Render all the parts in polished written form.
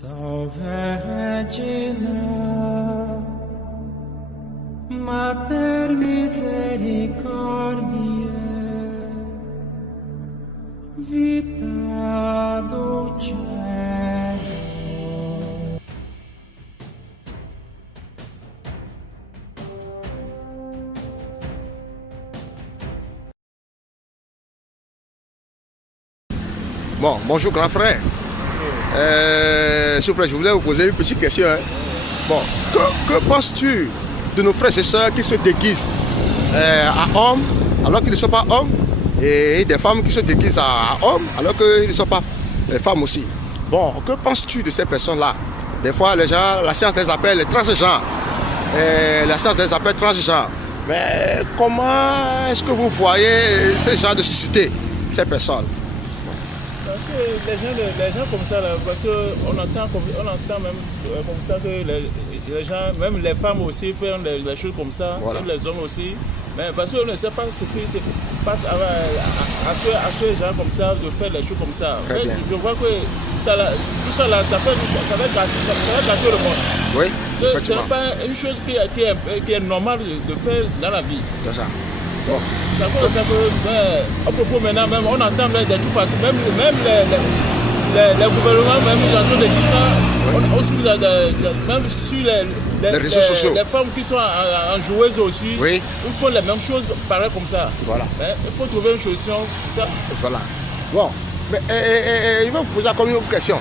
Salve Regina, Mater Misericordiae, Vita Dulcedo. Bon, bonjour grand frère. S'il vous plaît, je voulais vous poser une petite question. Bon, que penses-tu de nos frères et sœurs qui se déguisent à hommes alors qu'ils ne sont pas hommes, et des femmes qui se déguisent à hommes alors qu'ils ne sont pas femmes aussi? Bon, que penses-tu de ces personnes-là? Des fois, les gens, la science les appelle les transgenres. La science les appelle transgenres. Mais comment est-ce que vous voyez ces gens de susciter ces personnes? Les gens comme ça, là, parce qu'on entend même comme ça que les gens, même les femmes aussi font des choses comme ça, voilà. Même les hommes aussi. Mais parce qu'on ne sait pas ce qui se passe à ces gens comme ça, de faire les choses comme ça. Mais je vois que ça, tout ça, là, ça va gâter le monde. Oui, ce n'est pas une chose qui est normale de faire dans la vie. C'est ça. C'est à cause de ça que, à propos maintenant, même, on entend des trucs partout, même les gouvernements, même ils entendent des trucs ça, même sur les réseaux sociaux. Les femmes qui sont en joueuses aussi, oui. Ils font les mêmes choses, pareil comme ça. Voilà. Mais il faut trouver une solution pour ça. Voilà. Bon, mais il va vous poser comme une question.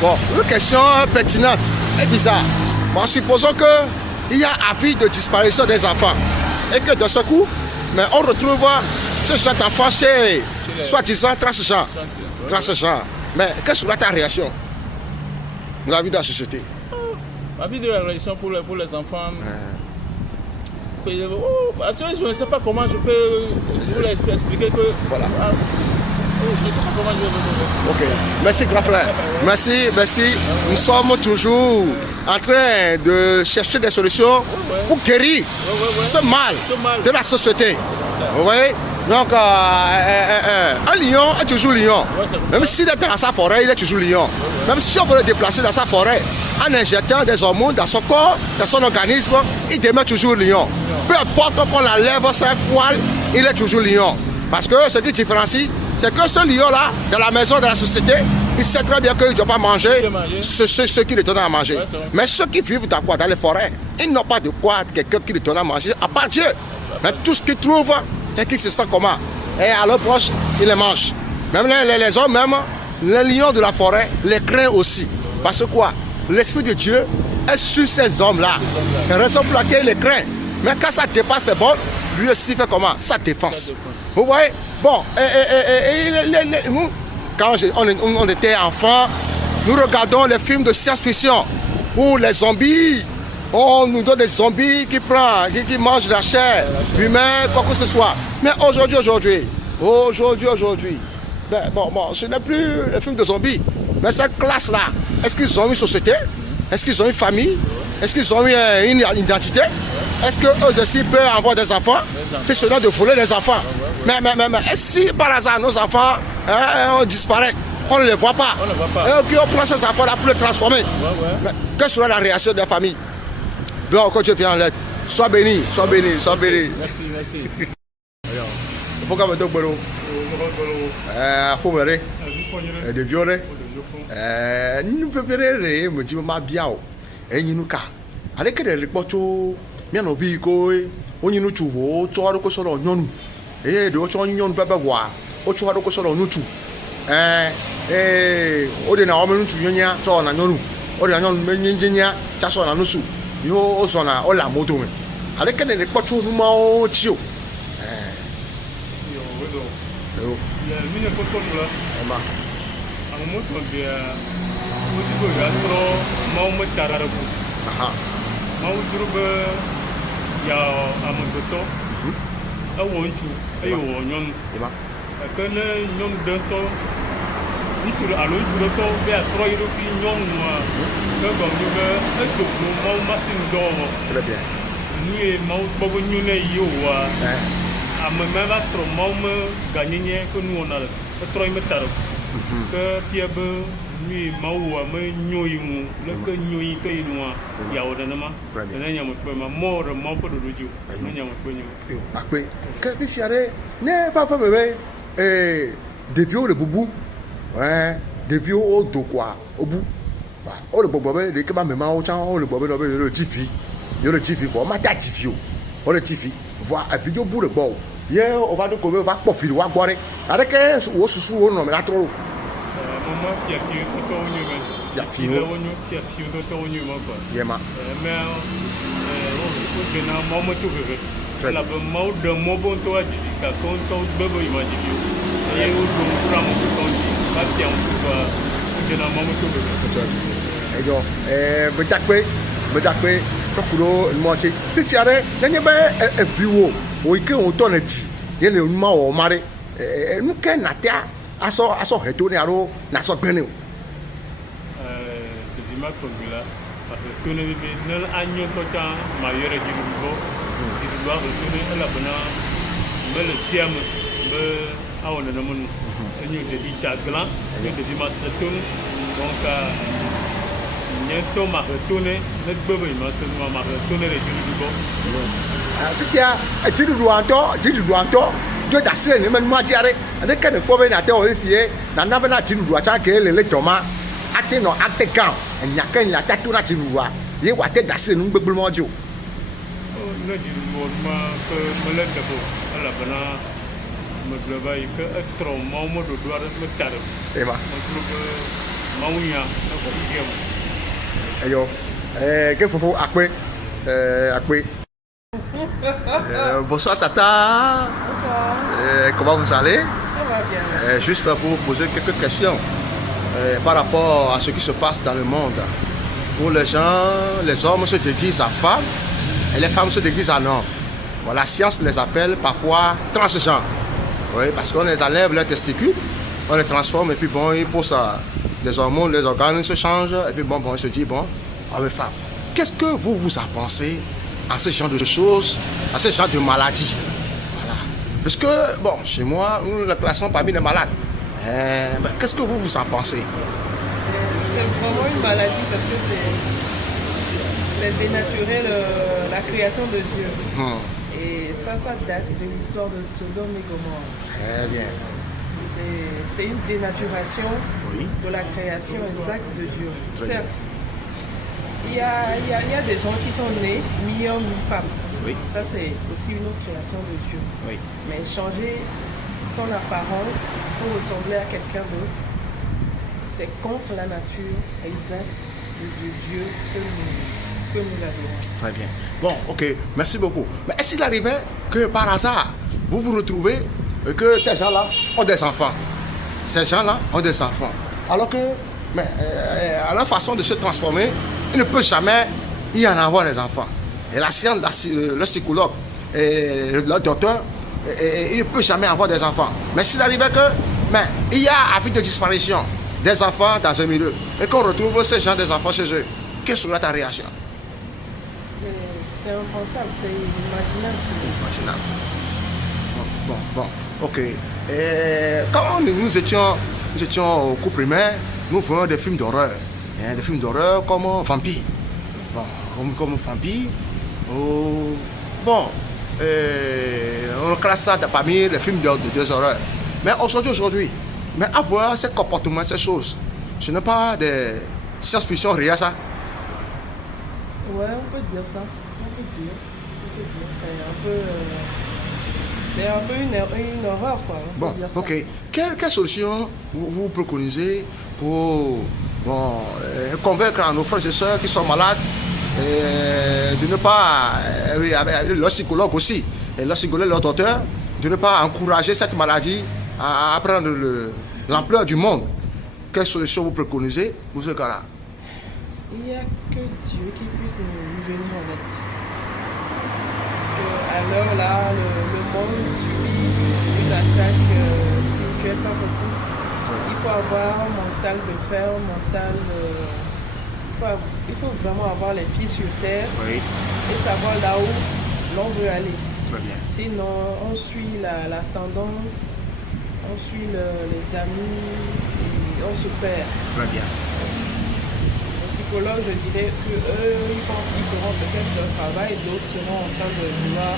Bon, une question pertinente et bizarre. Bon, supposons qu'il y a avis de disparition des enfants et que de ce coup, mais on retrouve ce genre d'enfant chez soi-disant transgenre. Mais quelle sera ta réaction dans la vie de la société? Ma vie de la réaction pour les enfants. Parce que je ne sais pas comment je peux vous expliquer que. Voilà. Je ne sais pas comment je vais vous expliquer. Ok. Merci, grand frère. Merci. Nous sommes toujours en train de chercher des solutions pour guérir ce mal de la société. Vous voyez? Donc, un lion est toujours lion. Même s'il est dans sa forêt, il est toujours lion. Même si on veut le déplacer dans sa forêt, en injectant des hormones dans son corps, dans son organisme, il demeure toujours lion. Peu importe qu'on enlève ses poils, il est toujours lion. Parce que ce qui différencie, c'est que ce lion-là, dans la maison, dans la société, il sait très bien qu'il ne doit pas manger ce qui lui donne à manger. Mais ceux qui vivent dans les forêts, ils n'ont pas de quoi quelqu'un qui lui donne à manger, à part Dieu. Mais tout ce qu'ils trouvent et qu'ils se sentent comment. Et à leur proche, ils les mangent. Même les hommes, même les lions de la forêt, les craignent aussi. Parce que quoi? L'Esprit de Dieu est sur ces hommes-là. C'est la raison pour laquelle ils les craignent. Mais quand ça dépasse ses bornes, lui aussi fait comment? Ça défense. Vous voyez? Bon, nous, quand on était enfants, nous regardons les films de science-fiction où les zombies, on nous donne des zombies qui mangent la chair humaine, quoi que ce soit. Mais aujourd'hui, ben, bon, ce n'est plus le film de zombies. Mais cette classe-là, est-ce qu'ils ont une société? Est-ce qu'ils ont une famille? Est-ce qu'ils ont une identité? Est-ce qu'eux aussi peuvent avoir des enfants? C'est cela de voler les enfants. Mais si par hasard nos enfants disparaissent, on ne les voit pas. Et puis on prend ces enfants-là pour les transformer. Mais quelle sera la réaction de la famille? Bon, quand Dieu vient en l'aide, sois béni. Merci. Il faut qu'on me donne boulot. Faut me dire, de violer. Nous préférons me dire ma bien. Et nous cas. Avec les reports, bien au bico, on y nous trouve, tu as le cochon en yon. Et de autres union babawa, autre fois le cochon en nous. Au-delà, on nous tue, on a nous. Au-delà, on m'ingénia, ça soit nous sous. Yo, on a la moto. Avec les reports, nous m'en tio. Mau juruba ya amoto awonchu ayo nyon kene nyon dento nchuru alo juro to be atro yiro ki nyon ma ko gom ni be eto no mau masin do très bien ni mau bogo nyune yo wa amema va tro mau me ganyenye ko nu onal tro imetar que Pierre lui Maou me Noyou, le que Noyi Toynois, Yaodanama, and then Yamu more than Mampo de Dieu, and then Yamu. Après, qu'est-ce que tu as dit? N'est pas fait bébé. Des vieux de boubou. Ouais, des vieux au dos quoi, au bout. Oh le bobé, les kebabs, mais au champ, oh le bobé, le Tiffy. Il y a le Tiffy, pour ma tête Tiffy. Oh le Tiffy. Voir un vidéo bout de bord. Hier, on va de combien, on va pas filer, on va boire. Avec un sous au nom, mais là trop. Maman qui a fait tout au niveau. Il y a fini. Qui a fait tout au niveau. Yéma. Mais je n'ai pas mon tout bébé. La mort de mon bon toit, qui a compté bébé imagine. Et où on prend mon tout. Pas bien, je n'ai pas mon tout bébé. Et donc, me dakwe, chokulo, moitié. Puis fiaré, n'ayez pas un vieux. Oui, qu'on donne dit. Il y a le moment où on marie. Nous, qu'un natia, à son retourner à l'eau, n'a son béné. Dimanche, là, tout le monde, nous avons tout le meilleur du niveau. Tu dois retourner à la bonne, mais le siam, mais à on a le monde. Nous avons dit Tchaglan, nous avons dit Massaton, donc, bientôt, ma retourner, notre bébé, ma retourner le niveau. Pitia, tu dois entendre, Dieu t'a serré, mais moi, tu as avec un pauvre nateur au fier, n'a pas tu dois t'accueillir les tomates, acte non, acte quand, il n'y a qu'un la tête, tu dois, il y a tête d'asser, nous, beaucoup moins Dieu. Le dimanche, que me lève à la banane, me travaille que être au moment de doigt me tarde. Et ma. Mauia, ayo, qu'est-ce qu'il faut après? Bonsoir Tata. Bonsoir. Comment vous allez? Ça va bien. Juste pour vous poser quelques questions par rapport à ce qui se passe dans le monde. Pour les gens, les hommes se déguisent en femmes et les femmes se déguisent en hommes. Bon, la science les appelle parfois transgenres. Oui, parce qu'on les enlève leurs testicules, on les transforme et puis bon, ils poussent les hormones, les organes se changent et puis bon, ils se disent bon, homme et femme. Qu'est-ce que vous en pensez à ce genre de choses, à ce genre de maladies? Voilà. Parce que, bon, chez moi, nous le classons parmi les malades. Qu'est-ce que vous en pensez? C'est vraiment une maladie parce que c'est dénaturer la création de Dieu. Et ça date de l'histoire de Sodome et Gomorrhe. Très bien. C'est une dénaturation Oui. de la création exacte de Dieu. Très Certes, il y a des gens qui sont nés mi-homme, mi-femme. Oui. Ça, c'est aussi une autre création de Dieu. Oui. Mais changer son apparence pour ressembler à quelqu'un d'autre, c'est contre la nature exacte de Dieu que nous avons. Très bien. Bon, ok, merci beaucoup. Mais est-ce qu'il arrivait que par hasard, vous vous retrouvez que ces gens-là ont des enfants? Ces gens-là ont des enfants. Alors que, à leur façon de se transformer, il ne peut jamais y en avoir des enfants. Et la science, le psychologue, et le docteur, il ne peut jamais avoir des enfants. Mais s'il arrivait que, il y a avec de disparition des enfants dans un milieu et qu'on retrouve ces gens des enfants chez eux, quelle sera ta réaction? C'est impensable, c'est inimaginable. Imaginable. Bon, ok. Et quand nous étions au cours primaire, nous faisions des films d'horreur. Des films d'horreur comme Vampire. Bon, comme Vampire. On classe ça parmi les films de horreur. Mais aujourd'hui, mais avoir ces comportements, ces choses, ce n'est pas des science-fiction réelles, ça? Ouais, on peut dire ça. C'est un peu une horreur, quoi. Bon, ok. Quelle solution vous préconisez pour convaincre nos frères et sœurs qui sont malades de ne pas, avec leur psychologue aussi, et leur psychologue, leur docteur, de ne pas encourager cette maladie à prendre l'ampleur du monde? Quelle solution vous préconisez pour ce cas-là? Il n'y a que Dieu qui puisse nous venir en aide. À l'heure là, le monde subit une attaque spirituelle pas possible. Il faut avoir un mental de fer, il faut vraiment avoir les pieds sur terre, oui, et savoir là où l'on veut aller. Très bien. Sinon, on suit la tendance, on suit les amis et on se perd. Très bien. Les psychologues, je dirais qu'eux, ils feront peut-être leur travail, d'autres seront en train de vouloir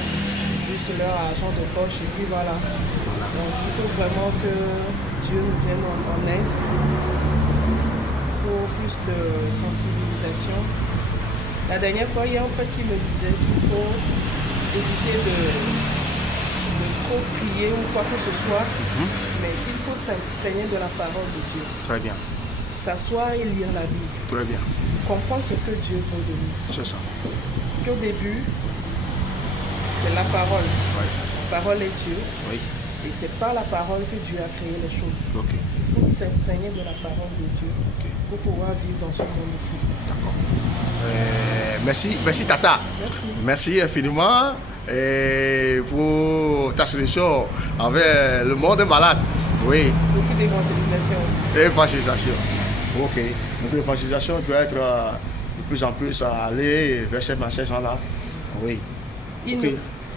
juste leur argent de poche et puis voilà. Donc il faut vraiment que Dieu nous vienne en aide. Il faut plus de sensibilisation. La dernière fois, il y a un prêtre qui me disait qu'il faut éviter de trop crier ou quoi que ce soit, mais qu'il faut s'imprégner de la parole de Dieu. Très bien. S'asseoir et lire la Bible. Très bien. Comprendre ce que Dieu veut de nous. C'est ça. Parce qu'au début, c'est la parole. Oui. La parole est Dieu. Oui. Et c'est par la parole que Dieu a créé les choses. Ok. Il faut s'imprégner de la parole de Dieu pour pouvoir vivre dans ce monde fou. D'accord. Merci Tata. Merci infiniment pour ta solution envers le monde malade. Oui. Beaucoup d'évangélisation aussi. Évangélisation. Ok. Donc l'évangélisation doit être de plus en plus à aller vers ces gens-là. Oui. Il ne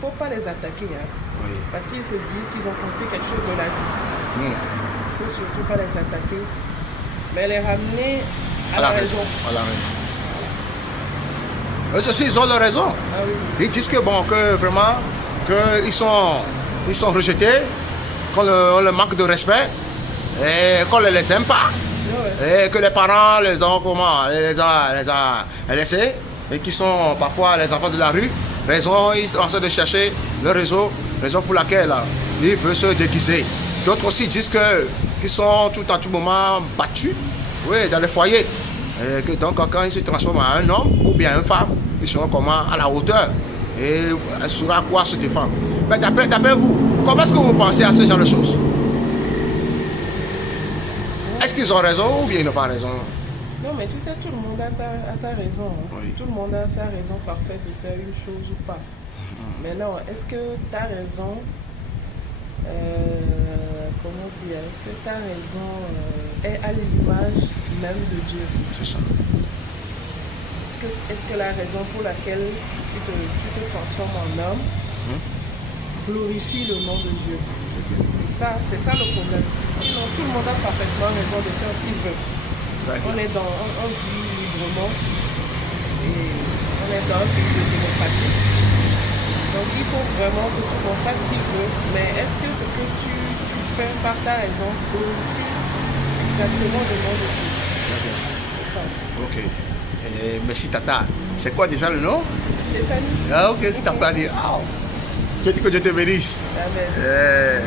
faut pas les attaquer. Hein. Oui. Parce qu'ils se disent qu'ils ont compris quelque chose de la vie. Il ne faut surtout pas les attaquer. Mais les ramener à la raison. À la raison. Eux aussi, ils ont leur raison. Ah oui. Ils disent que bon, que vraiment, qu'ils sont rejetés, qu'on leur manque de respect, et qu'on ne les aime pas. Ouais. Et que les parents les ont laissés, et qui sont parfois les enfants de la rue. Raison, ils sont en train de chercher le raison pour laquelle ils veulent se déguiser. D'autres aussi disent qu'ils sont à tout moment battus, oui, dans les foyers. Et que donc quand ils se transforment en un homme ou bien une femme, ils seront comment à la hauteur et sauront à quoi se défendre. Mais d'après vous, comment est-ce que vous pensez à ce genre de choses? Est-ce qu'ils ont raison ou bien ils n'ont pas raison? Non, mais tu sais, tout le monde a sa raison. Hein. Oui. Tout le monde a sa raison parfaite de faire une chose ou pas. Maintenant, est-ce que ta raison, comment dire, est-ce que ta raison est à l'image même de Dieu? C'est ça. Est-ce que la raison pour laquelle tu te transformes en homme glorifie le nom de Dieu? C'est ça le problème. Sinon, tout le monde a parfaitement raison de faire ce qu'il veut. On vit librement et on est dans un pays de démocratie. Donc il faut vraiment que tout le monde fasse ce qu'il veut. Mais est-ce que ce que tu fais par ta raison glorifie exactement le nom de Dieu? C'est ça. Ok. Merci Tata. C'est quoi déjà le nom? Stéphanie. Ah ok, Stéphanie. Que Dieu te bénisse. Amen.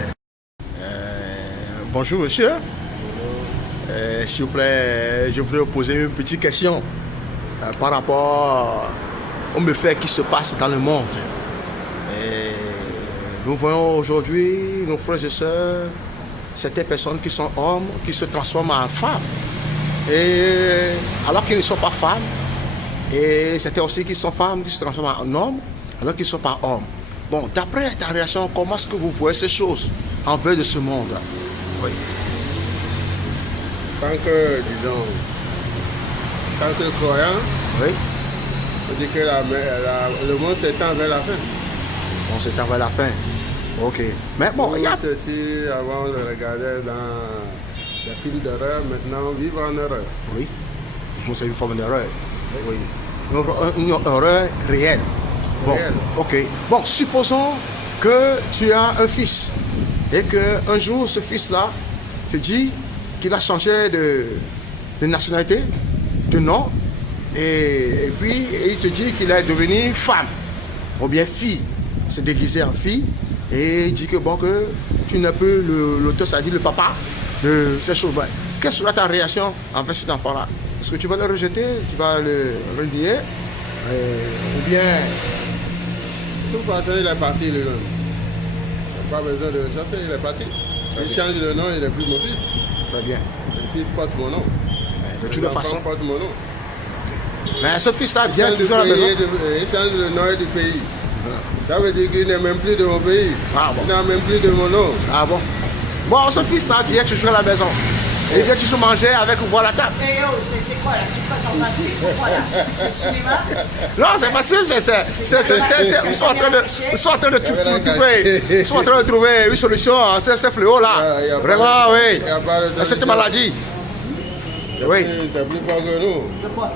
Bonjour monsieur. S'il vous plaît, je voudrais vous poser une petite question par rapport aux méfaits qui se passent dans le monde. Nous voyons aujourd'hui nos frères et sœurs, certaines personnes qui sont hommes, qui se transforment en femmes. Et alors qu'ils ne sont pas femmes, et certains aussi qui sont femmes, qui se transforment en hommes, alors qu'ils ne sont pas hommes. Bon, d'après ta réaction, comment est-ce que vous voyez ces choses envers de ce monde? Oui. Tant que, disons, tant que croyant, Oui. on dit que le monde s'étend vers la fin. On s'étend vers la fin. Ok. Mais bon, il y a... Ceci, avant, on le regardait dans les films d'horreur, maintenant, vivre en horreur. Oui. C'est une forme d'erreur. Oui. Une horreur réelle. Bon, Réelle. ok. Bon, supposons que tu as un fils et qu'un jour, ce fils-là te dit qu'il a changé de nationalité, de nom, et puis il se dit qu'il est devenu femme, ou bien fille, se déguiser en fille, et il dit que bon, que tu n'es plus l'auteur, c'est-à-dire le papa de ces choses. Quelle sera ta réaction envers cet enfant-là? Est-ce que tu vas le rejeter, tu vas le renier, ou bien... De toute façon, il est parti lui-même. Il n'a pas besoin de le chasser, il est parti. Il change le nom, il n'est plus mon fils. Très bien. Le fils porte mon nom. De toute façon. porte mon nom. Mais ce fils-là Il vient change, toujours à la maison. il change le nom du pays. Ça veut dire qu'il n'est même plus de mon pays. Ah bon. Il n'a même plus de mon nom. Ah bon? Bon, ce fils-là vient toujours à la maison. Et il vient toujours manger avec vous à la table. Eh oh, c'est quoi là? Tu passes en train de faire quoi là? C'est cinéma? Non, c'est facile, ils sont en train de trouver, ils sont en train de trouver une solution à ce fléau-là. Vraiment, oui. À cette maladie. Oui. C'est plus fort que nous. De quoi?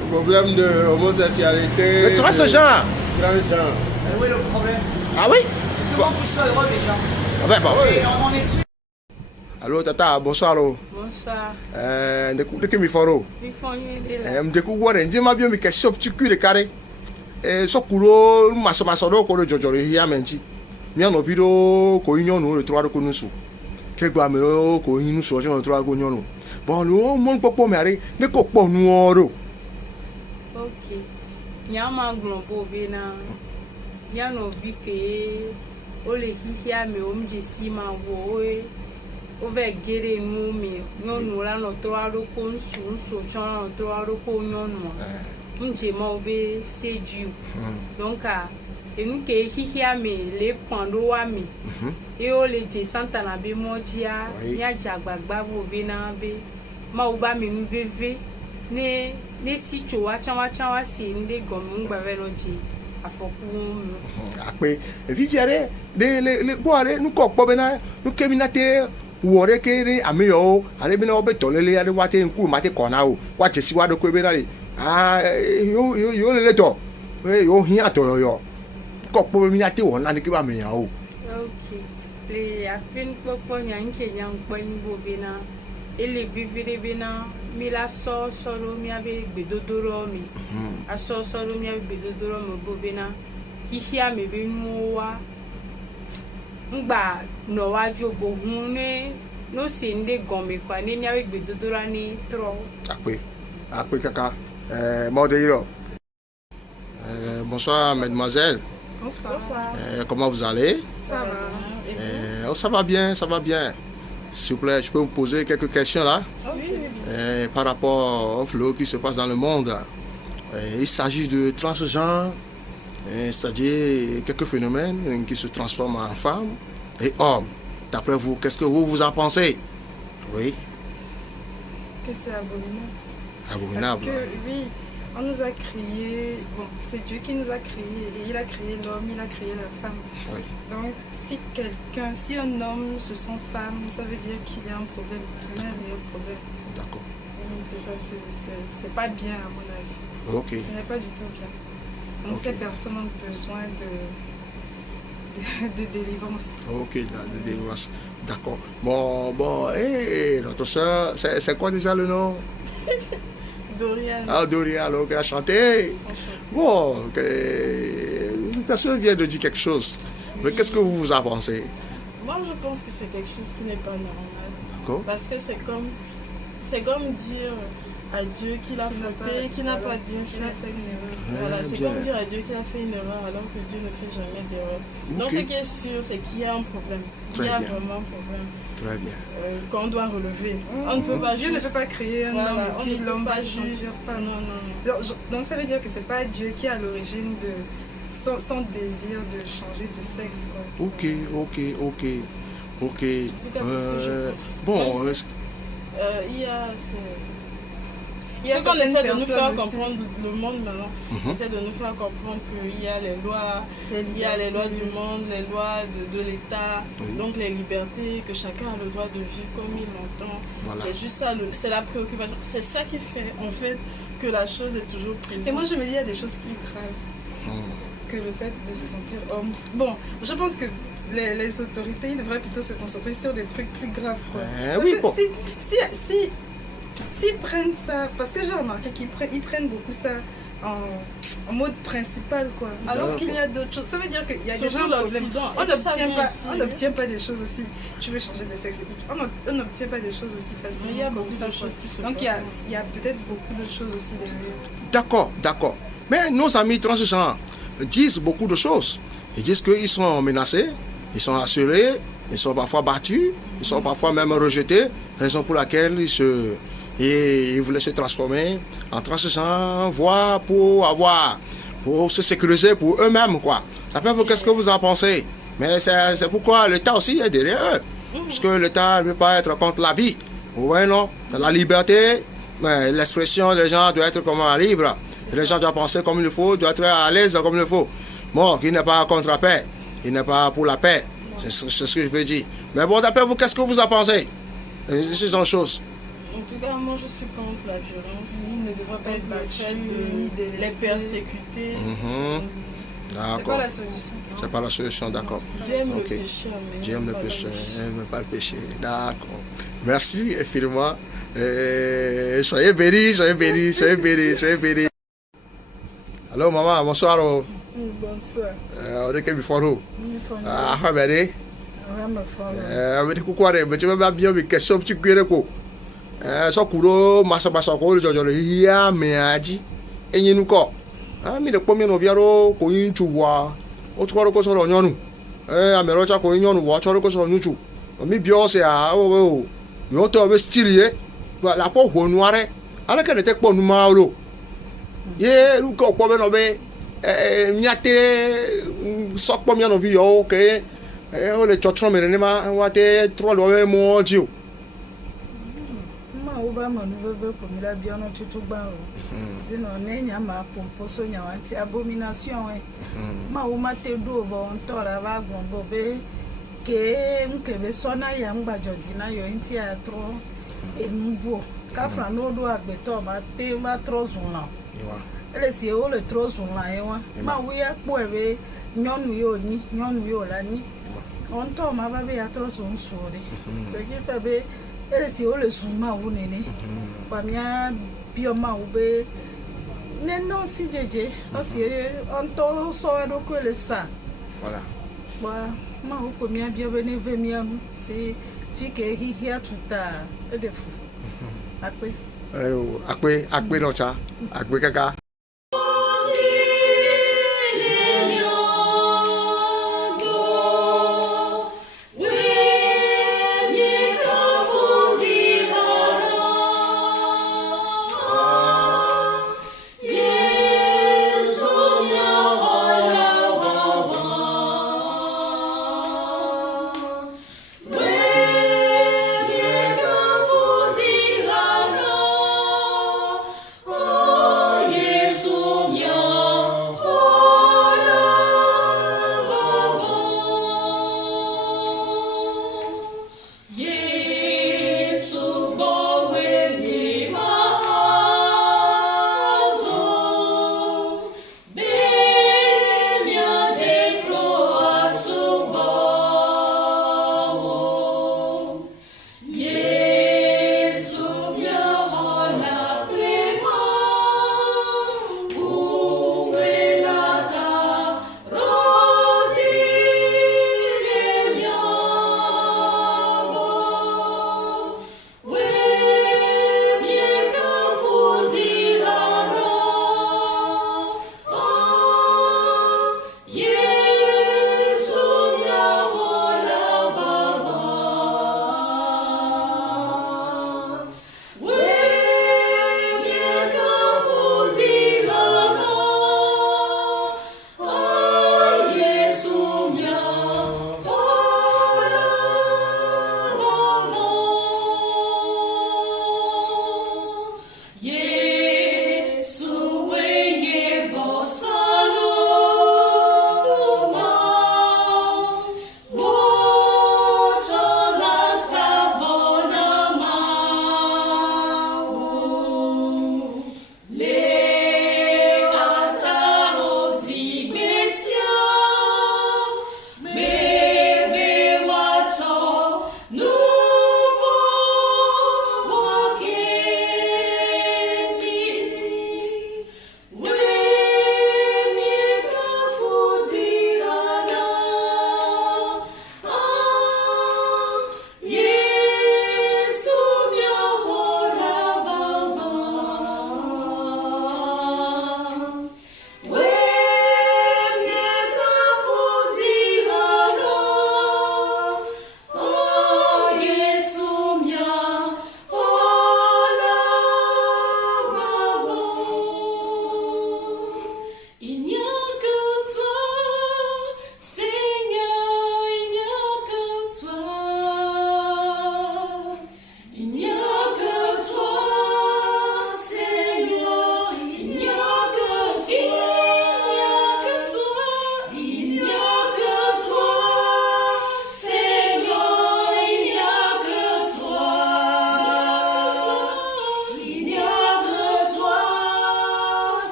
Le problème de homosexualité. Le transgenre. Transgenre. Où est le problème? Ah oui? Comment qu'ils soient heureux déjà? Ah ben, bon, oui. Et on est dessus. Allô, tata, bonsoir. Allô. Bonsoir. De qui mi foro? Ils font une Mdeku wore njema bio mi kesi of tukure kare. So kulo maso do ko jojoro hia menji. Mi ano video ko inyonu le trois ko nusu. Ke gba mi o ko inu so je trois ko nyonu. Bon lo mon popo mi are ne ko po nu oro. Ok. Nyama glombo bena. Nyano vike ole hihia me omje sima wo o ve gere nu mi nyonu la no to aroko nsu chona no to aroko nyonu nje mo be seju donc enu ke hihia me le pando wa mi e o le je santa na be mojia ya jagbagba wo be na be ma o ba mi nu veve ne si cho wa chanwa si nde gomu ngba ve no ji afoku Ape viviere le boare nu ko po bena nu keminate wore kere amiyo ale bena obe tolele ale wate nku mate kona o wa chesi wa do ko bena le yo le to yo hin atoyo ko po minate won na ni ke ba me yan o. ok le afin popo nyan ke nyan pon bo bena ele vivire bena mi la so ro mi abe gbedodoro mi aso ro mi abe gbedodoro mo bo bena hihia me be nu wa ngba no wa jobo hun ne no se nde gome kwa ne mi abe gbedodoro ni tro Ape kaka Modéiro. Bonsoir mademoiselle. bonsoir Comment vous allez? ça va Ça va bien, ça va bien. S'il vous plaît, je peux vous poser quelques questions là par rapport au flot qui se passe dans le monde. Il s'agit de transgenres, c'est-à-dire quelques phénomènes qui se transforment en femmes et hommes. D'après vous, qu'est-ce que vous en pensez? Oui, Que c'est abominable. abominable. Parce que oui, on nous a créé, bon, c'est Dieu qui nous a créés, et il a créé l'homme, il a créé la femme. Oui. Donc, si un homme se sent femme, ça veut dire qu'il y a un problème, qu'il y a un réel problème. D'accord. Donc, c'est ça, c'est pas bien à mon avis. Ok. Ce n'est pas du tout bien. Donc, Ok. ces personnes ont besoin de délivrance. Ok, de délivrance. D'accord. Bon, notre soeur, c'est quoi déjà le nom? Dorian. Ah, Doria, alors qu'elle a chanté. Bon, ta soeur vient de dire quelque chose. Mais qu'est-ce que vous en pensez? Moi, je pense que c'est quelque chose qui n'est pas normal. D'accord. Parce que c'est comme dire à Dieu qu'il a fauté, qu'il n'a pas bien Il a fait. fait une erreur. Voilà, c'est bien. comme dire à Dieu qu'il a fait une erreur alors que Dieu ne fait jamais d'erreur. Ok. Donc, ce qui est sûr, c'est qu'il y a un problème. Très Il y a bien. vraiment un problème Très bien. qu'on doit relever. On ne peut pas Dieu ne juste... peut pas créer un Voilà, homme on et puis ne peut l'homme pas va juste... juste femme. Non, non. Donc ça veut dire que c'est pas Dieu qui est à l'origine de son désir de changer de sexe, quoi. Ok. En tout cas, c'est ce que je pense. Bon, Donc, il y a... Ce qu'on essaie de nous faire comprendre le monde maintenant, on essaie de nous faire comprendre qu'il y a les lois, il y a les lois du monde, les lois de l'État, Oui. donc les libertés, que chacun a le droit de vivre comme il l'entend. Voilà. C'est juste ça, c'est la préoccupation. C'est ça qui fait en fait que la chose est toujours présente. Et moi je me dis il y a des choses plus graves que le fait de se sentir homme. Bon, je pense que les autorités ils devraient plutôt se concentrer sur des trucs plus graves, quoi. Parce oui, que bon. s'ils prennent ça, parce que j'ai remarqué qu'ils prennent beaucoup ça en mode principal, quoi. Alors D'accord. qu'il y a d'autres choses. Ça veut dire qu'il y a Surtout déjà un problème. l'Occident, On et que ça n'obtient vient pas, ici, on hein. n'obtient pas des choses aussi. Tu veux changer de sexe, on n'obtient pas des choses aussi facilement. Il y a comme beaucoup ça, de quoi. choses qui se Donc passent. il y a peut-être beaucoup d'autres choses aussi derrière. D'accord. Mais nos amis transgenres disent beaucoup de choses. Ils disent qu'ils sont menacés, ils sont assurés, ils sont parfois battus, ils sont parfois même rejetés, raison pour laquelle ils voulaient se transformer en transgenres, voire pour se sécuriser pour eux-mêmes, quoi. Après, vous, qu'est-ce que vous en pensez? Mais c'est pourquoi l'État aussi est derrière eux. Parce que l'État ne peut pas être contre la vie. Vous voyez, non? La liberté, l'expression des gens doit être comment libre. Les gens doivent penser comme il faut, doivent être à l'aise comme il faut. Bon, qui n'est pas contre la paix, il n'est pas pour la paix. C'est ce que je veux dire. Mais bon, d'après vous, qu'est-ce que vous en pensez? C'est une chose. En tout cas, moi je suis contre la violence. Il ne devrait pas être le fait de les persécuter. D'accord. C'est pas la solution. C'est pas la solution, d'accord. Dieu aime le péché, mais Dieu aime le péché, n'aime pas le péché. D'accord. Merci infiniment. Soyez bénis, soyez bénis, soyez bénis, soyez bénis. Allô, maman, bonsoir. Bonsoir. On est quel biforo? Ah, Hamedi. Hamedi, coucou, mais tu vas bien avec question, tu cuires quoi? So kuro, massa, ko le jojo, ya, mais a dit, et n'y nous quoi? Ah, mais le premier noviaro, ko yin tu vois, autre fois, ko soro nyonu. Amerocha ko yin nyonu, wa choro ko soro nyuchu. Mi bio se a, yo to be style, la po ho noire, ala ka te po nu ma lo. Ye, lu ko po be no be, miate, sok po mi no vi yo, okay. O le chotron me ne ma, wa te tro lo be mo jiu. Obama nouvelle comme il a bien tout bas. Sinon, on a ma pompe sonia anti abomination. Ma ou ma te do on tora va gombobe que mkebe sona yamba jodina yo inti a tro et mbo. Ka fra no do agbeto ma te ma tro zunla. Ele si o le tro zunla ewa. Ma ou ya po ebe nyonu yo ni, nyonu yo la ni. On to ma ba be ya tro zun sori. Ce qui fait be elle si o le souma ou nene pamia bioma ou be neno si jeje aussi on to so do ko le sa voilà wa ma o ko mia bio bene ve mia si fike hi hia tuta e de fu akpe no cha akpe kaka. Yeah.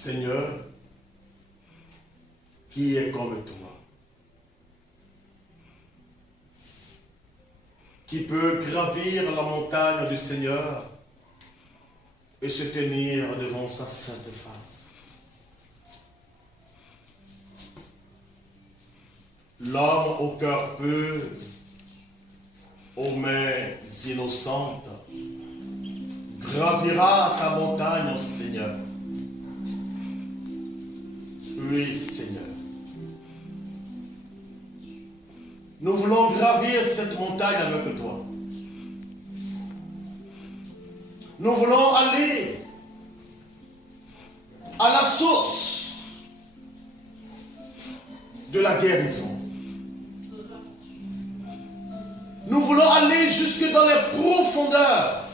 Seigneur, qui est comme toi? Qui peut gravir la montagne du Seigneur et se tenir devant sa sainte face? L'homme au cœur pur, aux mains innocentes, gravira ta montagne, Seigneur. Oui, Seigneur. Nous voulons gravir cette montagne avec toi. Nous voulons aller à la source de la guérison. Nous voulons aller jusque dans les profondeurs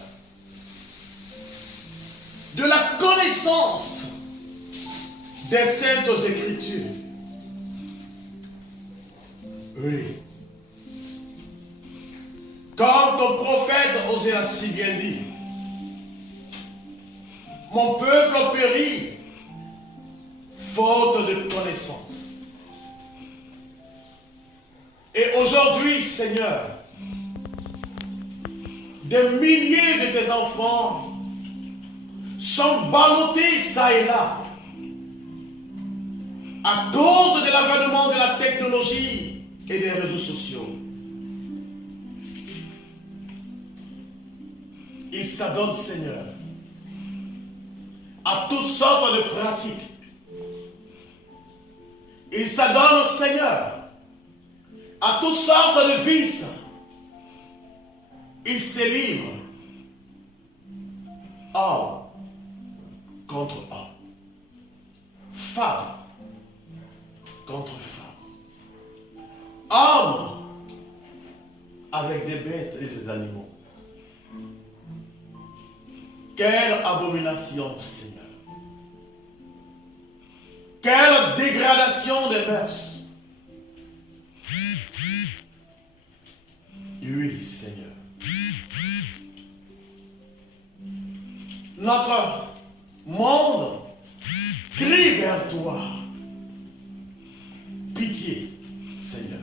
de la connaissance des Saintes Écritures. Oui. Comme ton prophète Osée a si bien dit, mon peuple périt faute de connaissance. Et aujourd'hui, Seigneur, des milliers de tes enfants sont ballottés ça et là à cause de l'avènement de la technologie et des réseaux sociaux. Ils s'adonnent, Seigneur, à toutes sortes de pratiques. Ils s'adonnent, Seigneur, à toutes sortes de vices. Ils se livrent homme contre homme, femme contre femme, homme avec des bêtes et des animaux. Quelle abomination, Seigneur! Quelle dégradation des mœurs! Oui, Seigneur. Notre monde crie vers toi. Pitié, Seigneur.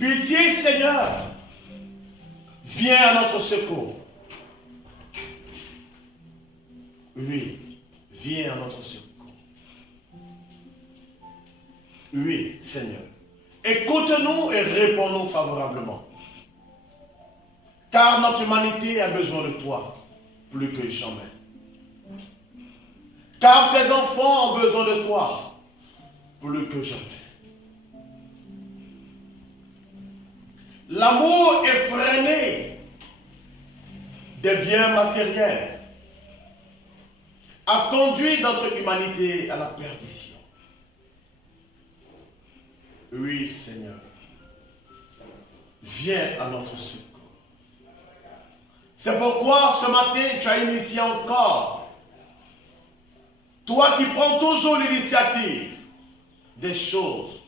Pitié, Seigneur. Viens à notre secours. Oui, viens à notre secours. Oui, Seigneur. Écoute-nous et réponds-nous favorablement. Car notre humanité a besoin de toi plus que jamais. Car tes enfants ont besoin de toi plus que jamais. L'amour effréné des biens matériels a conduit notre humanité à la perdition. Oui, Seigneur, viens à notre secours. C'est pourquoi ce matin, tu as initié encore, toi qui prends toujours l'initiative des choses,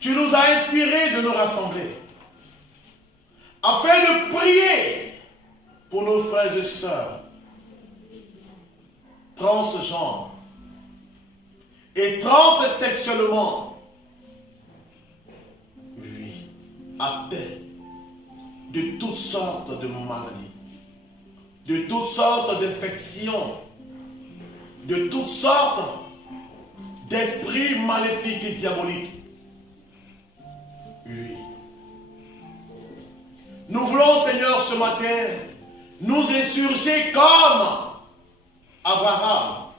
tu nous as inspiré de nous rassembler afin de prier pour nos frères et sœurs transgenres et transsexuellement, oui, atteints de toutes sortes de maladies, de toutes sortes d'infections, de toutes sortes d'esprits maléfiques et diaboliques. Oui. Nous voulons, Seigneur, ce matin, nous insurger comme Abraham,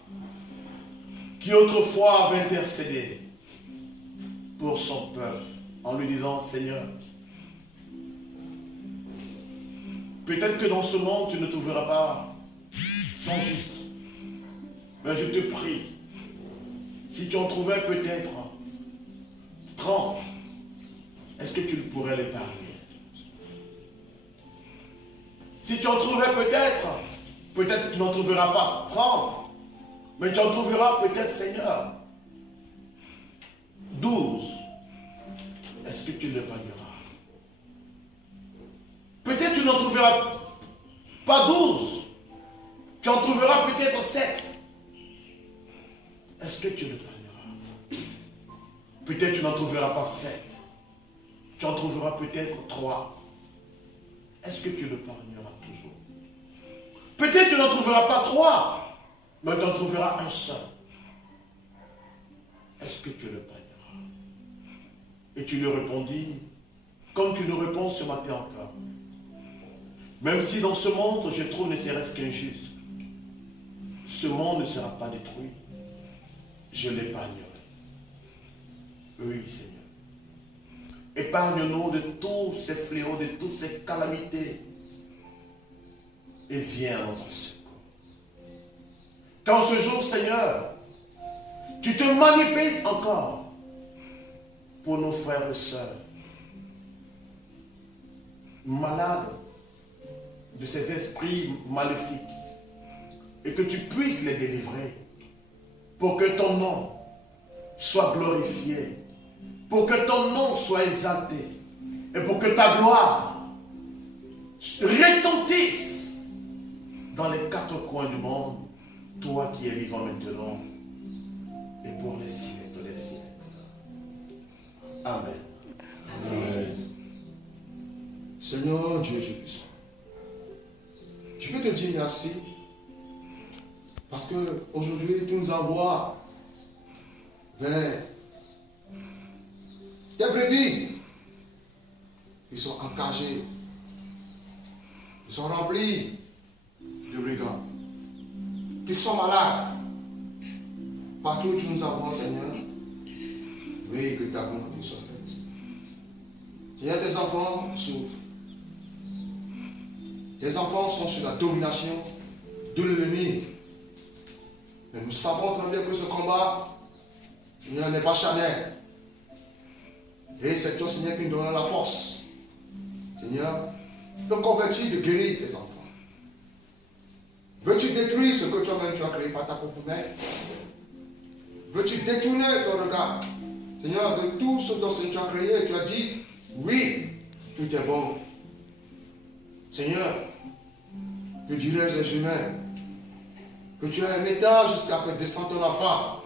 qui autrefois avait intercédé pour son peuple, en lui disant, Seigneur, peut-être que dans ce monde, tu ne trouveras pas 100 justes. Mais je te prie, si tu en trouvais peut-être 30, est-ce que tu pourrais les parler? Si tu en trouvais peut-être que tu n'en trouveras pas 30, mais tu en trouveras peut-être, Seigneur, 12. Est-ce que tu le gagneras? Peut-être que tu n'en trouveras pas 12, Tu en trouveras peut-être 7. Est-ce que tu le pardonneras? Peut-être tu n'en trouveras pas 7. Tu en trouveras peut-être 3. Est-ce que tu le pardonneras toujours? Peut-être tu n'en trouveras pas 3, mais tu en trouveras un seul. Est-ce que tu le pardonneras? Et tu lui répondis, comme tu le réponds ce matin encore. Même si dans ce monde, je trouve ne serait-ce qu'injuste, ce monde ne sera pas détruit. Je l'épargnerai. Oui, Seigneur. Épargne-nous de tous ces fléaux, de toutes ces calamités. Et viens à notre secours. Quand ce jour, Seigneur, tu te manifestes encore pour nos frères et sœurs, malades de ces esprits maléfiques, et que tu puisses les délivrer, pour que ton nom soit glorifié, pour que ton nom soit exalté, et pour que ta gloire retentisse dans les 4 coins du monde, toi qui es vivant maintenant, et pour les siècles des siècles. Amen. Amen. Seigneur Dieu Jésus, je veux te dire merci, parce que aujourd'hui tu nous envoies vers des brebis qui sont encagés, qui sont remplis de brigands, qui sont malades. Partout où tu nous envoies, Seigneur, oui, que ta volonté soit faite. Seigneur, tes enfants souffrent. Tes enfants sont sous la domination de l'ennemi. Mais nous savons très bien que ce combat, Seigneur, n'est pas charnel. Et c'est toi, Seigneur, qui nous donne la force. Seigneur, de convertir, de guérir tes enfants. Veux-tu détruire ce que toi-même tu as créé par ta propre main? Veux-tu détourner ton regard, Seigneur, de tout ce dont tu as créé et tu as dit, oui, tout est bon. Seigneur, que diraient les humains que tu as aimé tant jusqu'à faire descendre ton enfant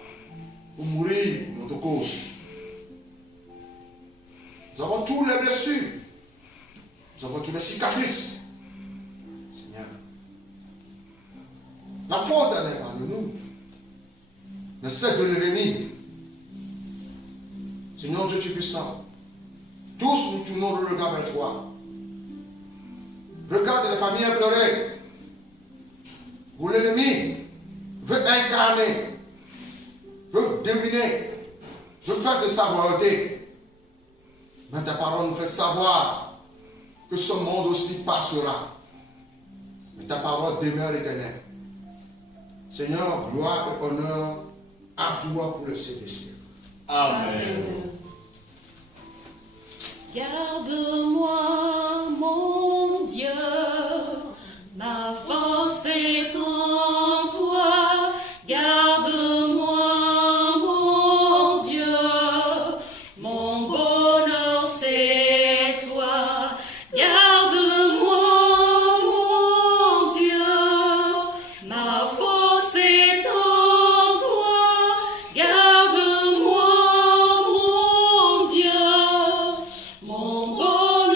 pour mourir dans notre cause. Nous avons tous les blessures, nous avons toutes les cicatrices. Seigneur, la faute n'est pas de nous, mais celle de l'ennemi. Seigneur Dieu Tout-Puissant, tous nous tournons le regard vers toi. Regarde les familles implorées, où l'ennemi veut incarner, veut dominer, veut faire de sa volonté. Mais ta parole nous fait savoir que ce monde aussi passera. Mais ta parole demeure éternelle. Seigneur, gloire et honneur à toi pour le siècle des siècles. Amen. Garde-moi, mon Dieu, ma force est en toi. Garde-moi, mon Dieu, mon bonheur c'est toi. Garde-moi, mon Dieu, ma force est en toi. Garde-moi, mon Dieu, mon bonheur.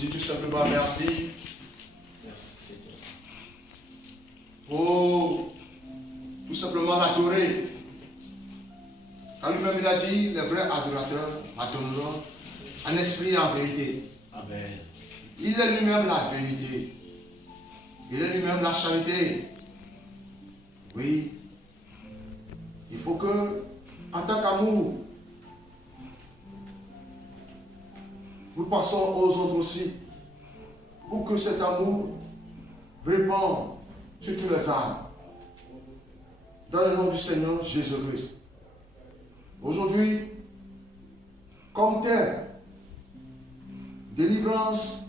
dit tout simplement merci. Merci Seigneur. Pour tout simplement l'adorer. Quand lui-même il a dit, les vrais adorateurs adoreront en esprit et en vérité. Amen. Il est lui-même la vérité. Il est lui-même la charité. Oui. Il faut que, en tant qu'amour, nous passons aux autres aussi. Pour que cet amour répande sur tous les âmes. Dans le nom du Seigneur Jésus-Christ. Aujourd'hui, comme thème, délivrance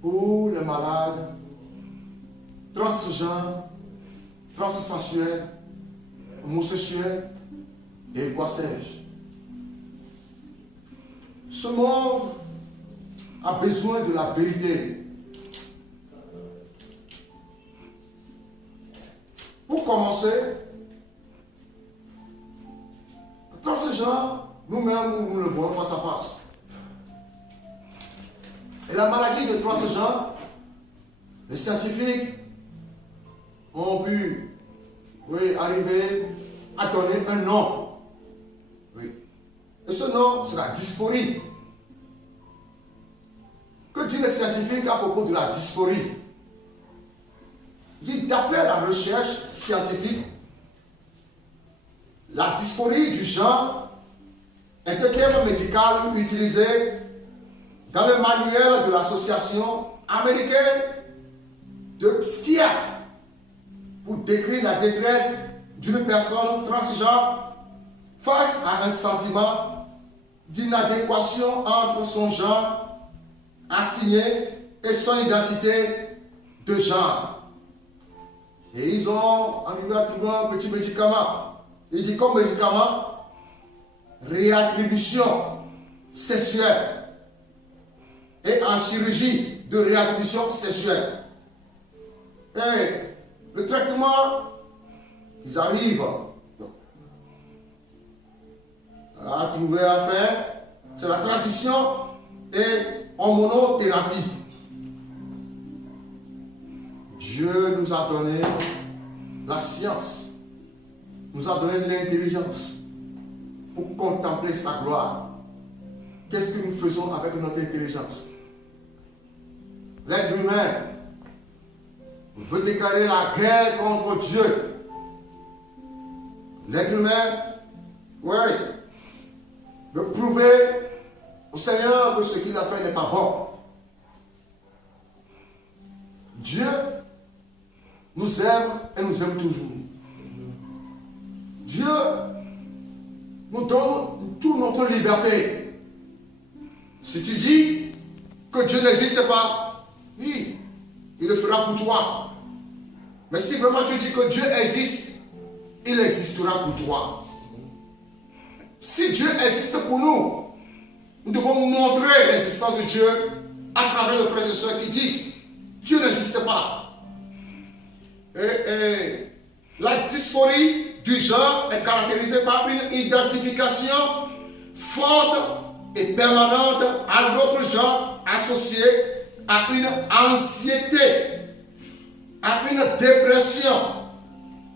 pour les malades, transgenres, transsexuels, homosexuels et quoi sais-je. Ce monde a besoin de la vérité. Pour commencer, transgenres, nous-mêmes, nous le voyons face à face. Et la maladie de transgenres, les scientifiques ont pu arriver à donner un nom. Oui. Et ce nom, c'est la dysphorie. Que dit le scientifique à propos de la dysphorie? Il dit, d'après la recherche scientifique, la dysphorie du genre est un terme médical utilisé dans le manuel de l'association américaine de psychiatres pour décrire la détresse d'une personne transgenre face à un sentiment d'inadéquation entre son genre assigné et son identité de genre. Et ils ont arrivé à trouver un petit médicament. Il dit comme médicament, réattribution sexuelle et en chirurgie de réattribution sexuelle. Et le traitement, ils arrivent à trouver à faire, c'est la transition et hormonothérapie. Dieu nous a donné la science, nous a donné l'intelligence pour contempler sa gloire. Qu'est-ce que nous faisons avec notre intelligence? L'être humain veut déclarer la guerre contre Dieu. L'être humain, veut prouver au Seigneur que ce qu'il a fait n'est pas bon. Dieu nous aime et nous aime toujours. Dieu nous donne toute notre liberté. Si tu dis que Dieu n'existe pas, oui, il le fera pour toi. Mais si vraiment tu dis que Dieu existe, il existera pour toi. Si Dieu existe pour nous, nous devons montrer l'existence de Dieu à travers nos frères et sœurs qui disent Dieu n'existe pas. Et la dysphorie du genre est caractérisée par une identification forte et permanente à l'autre genre associée à une anxiété, à une dépression,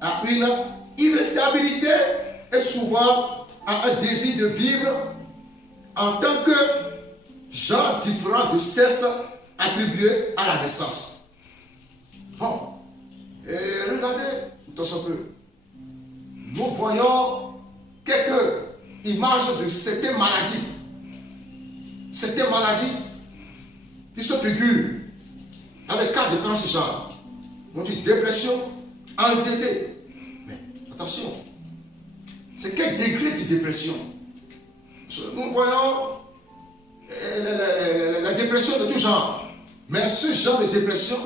à une irritabilité et souvent à un désir de vivre en tant que genre différent de sexe attribué à la naissance. Bon, et regardez tout un peu. Nous voyons quelques images de certaines maladies. Certaines maladies qui se figurent dans le cas de transgenres. On dit dépression, anxiété. Mais attention, c'est quel degré de dépression? Nous voyons la dépression de tout genre. Mais ce genre de dépression,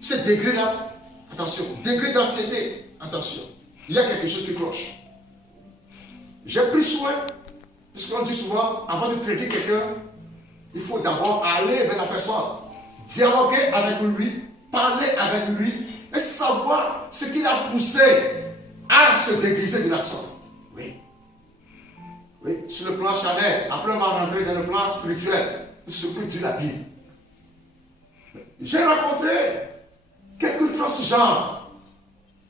ce degré-là, attention, degré d'anxiété, attention, il y a quelque chose qui cloche. J'ai pris soin, puisqu'on dit souvent, avant de traiter quelqu'un, il faut d'abord aller vers la personne, dialoguer avec lui, parler avec lui, et savoir ce qui l'a poussé à se déguiser de la sorte. Oui. Oui, sur le plan charnel. Après, on va rentrer dans le plan spirituel. Ce que dit la Bible. J'ai rencontré quelques transgenres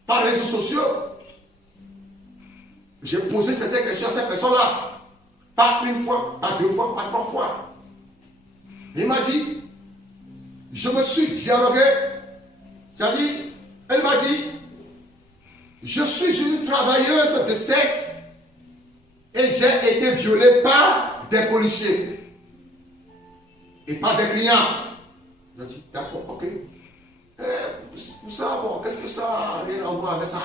par les réseaux sociaux. J'ai posé certaines questions à ces personnes-là. Pas une fois, pas deux fois, pas trois fois. Il m'a dit, je me suis dialogué. C'est-à-dire, elle m'a dit, je suis une travailleuse de sexe et j'ai été violée par des policiers et par des clients. J'ai dit, d'accord, ok. Tout ça, bon, qu'est-ce que ça a rien à voir avec ça?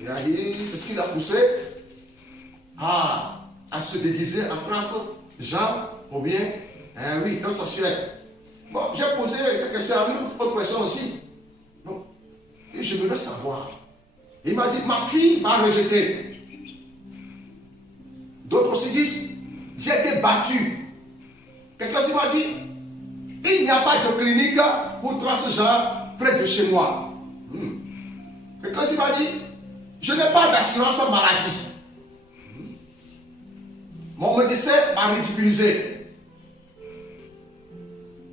Il a dit, c'est ce qui l'a poussé à se déguiser en transgenre ou bien, oui, transsexuel. Bon, j'ai posé cette question à une autre personne aussi. Bon, et je voulais savoir. Il m'a dit, ma fille m'a rejeté. D'autres aussi disent, j'ai été battu. Quelqu'un aussi m'a dit, il n'y a pas de clinique pour transgenres près de chez moi. Quelqu'un aussi m'a dit, je n'ai pas d'assurance maladie. Mon médecin m'a ridiculisé.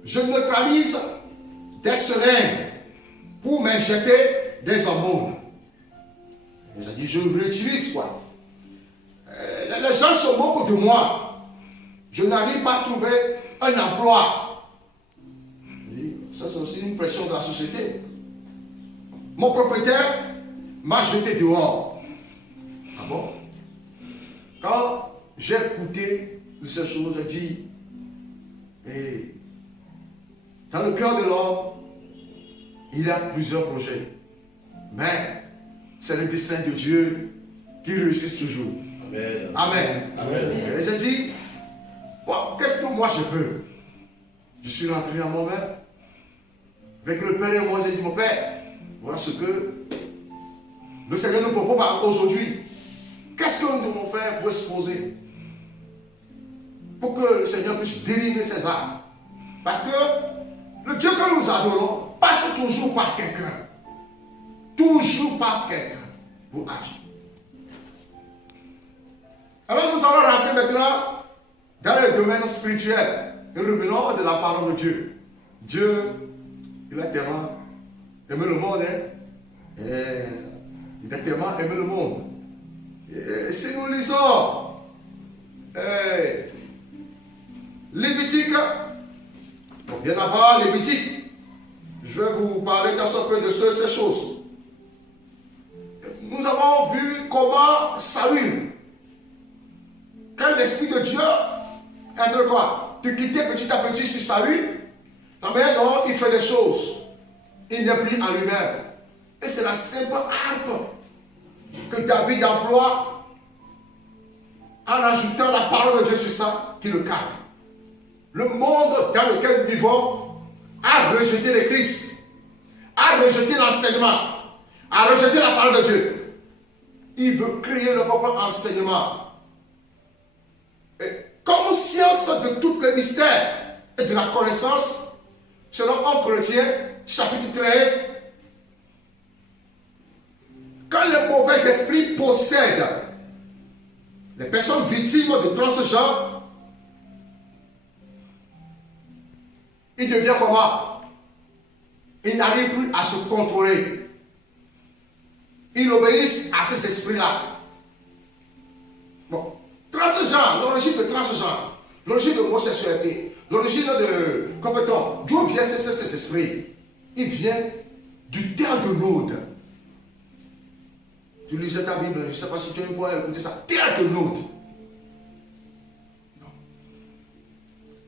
Je neutralise des seringues pour m'injecter des hormones. J'ai dit, je réutilise quoi. Les gens se moquent de moi. Je n'arrive pas à trouver un emploi. Ça, c'est aussi une pression de la société. Mon propriétaire m'a jeté dehors. Ah bon? Quand j'ai écouté ces choses, j'ai dit, et dans le cœur de l'homme, il y a plusieurs projets. Mais c'est le dessein de Dieu qui réussit toujours. Amen. Amen. Amen. Et j'ai dit, bon, qu'est-ce que moi je peux? Je suis rentré à moi-même. Avec le Père et moi, j'ai dit, mon Père, voilà ce que le Seigneur nous propose aujourd'hui. Qu'est-ce que nous devons faire pour exposer? Pour que le Seigneur puisse délivrer ses âmes. Parce que le Dieu que nous adorons passe toujours par quelqu'un. Toujours par quelqu'un pour agir. Alors nous allons rentrer maintenant dans le domaine spirituel. Et revenons de la parole de Dieu. Dieu, il a tellement aimé le monde. Il a tellement aimé le monde. Et si nous lisons Lévitique, bien avant Lévitique, je vais vous parler dans un peu de ces choses. Nous avons vu comment Saül, quand l'Esprit de Dieu entre quoi? De quitter petit à petit sur Saül, la manière dont il fait des choses, il n'est plus en lui-même. Et c'est la simple arme que David emploie en ajoutant la parole de Dieu sur ça, qui le calme. Le monde dans lequel nous vivons a rejeté le Christ, a rejeté l'enseignement, a rejeté la parole de Dieu. Il veut créer le propre enseignement. Et comme science de tous les mystères et de la connaissance, selon 1 Corinthiens, chapitre 13, quand les mauvais esprits possèdent les personnes victimes de transgenres, il devient comment? Il n'arrive plus à se contrôler. Ils obéissent à ces esprits-là. Bon, transgenre, l'origine de transgenre, l'origine de homosexualité, l'origine de compétence, d'où viennent ces esprits? Ils viennent du terre de l'aude. Tu lisais ta Bible, je ne sais pas si tu as une fois écouté ça. Terre de l'aude.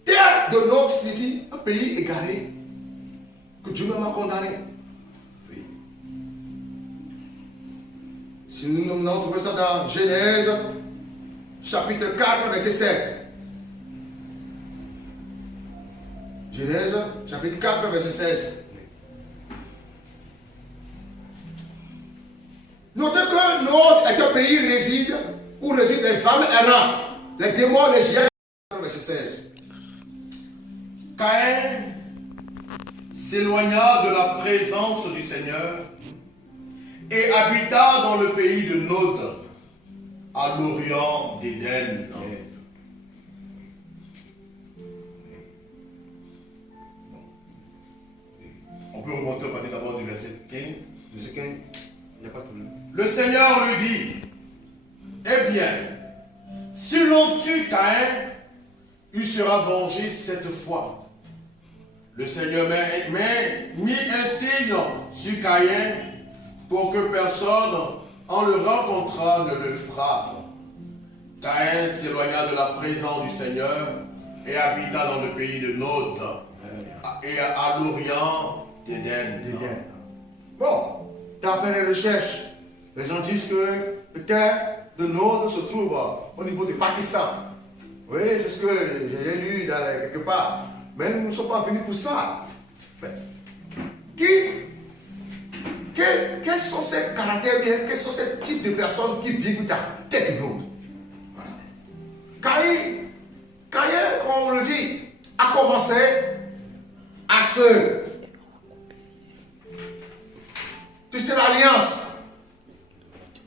Terre de l'aude signifie un pays égaré que Dieu même a condamné. Oui. Si nous allons trouver ça dans Genèse, chapitre 4, verset 16. Genèse, chapitre 4, verset 16. Notez que l'autre est un pays où résident les âmes errantes, les démons, les géants. Verset 16. Caïn s'éloigna de la présence du Seigneur et habita dans le pays de Nod, à l'orient d'Éden. On peut remonter au partir d'abord du verset 15. Verset 15, il n'y a pas de problème. Le Seigneur lui dit, eh bien, si l'on tue Caïn, il sera vengé cette fois. Le Seigneur mit un signe sur Caïn pour que personne en le rencontrant ne le frappe. Caïn s'éloigna de la présence du Seigneur et habita dans le pays de Nod et à l'orient d'Éden. Bon, d'après les recherches, les gens disent que le terre de Nod se trouve au niveau du Pakistan. Oui, c'est ce que j'ai lu quelque part. Mais nous ne sommes pas venus pour ça. Mais, quels sont ces caractères, quels sont ces types de personnes qui vivent dans la terre de Nod? Voilà. Caïn, comme on le dit, a commencé à se... Tu sais, l'alliance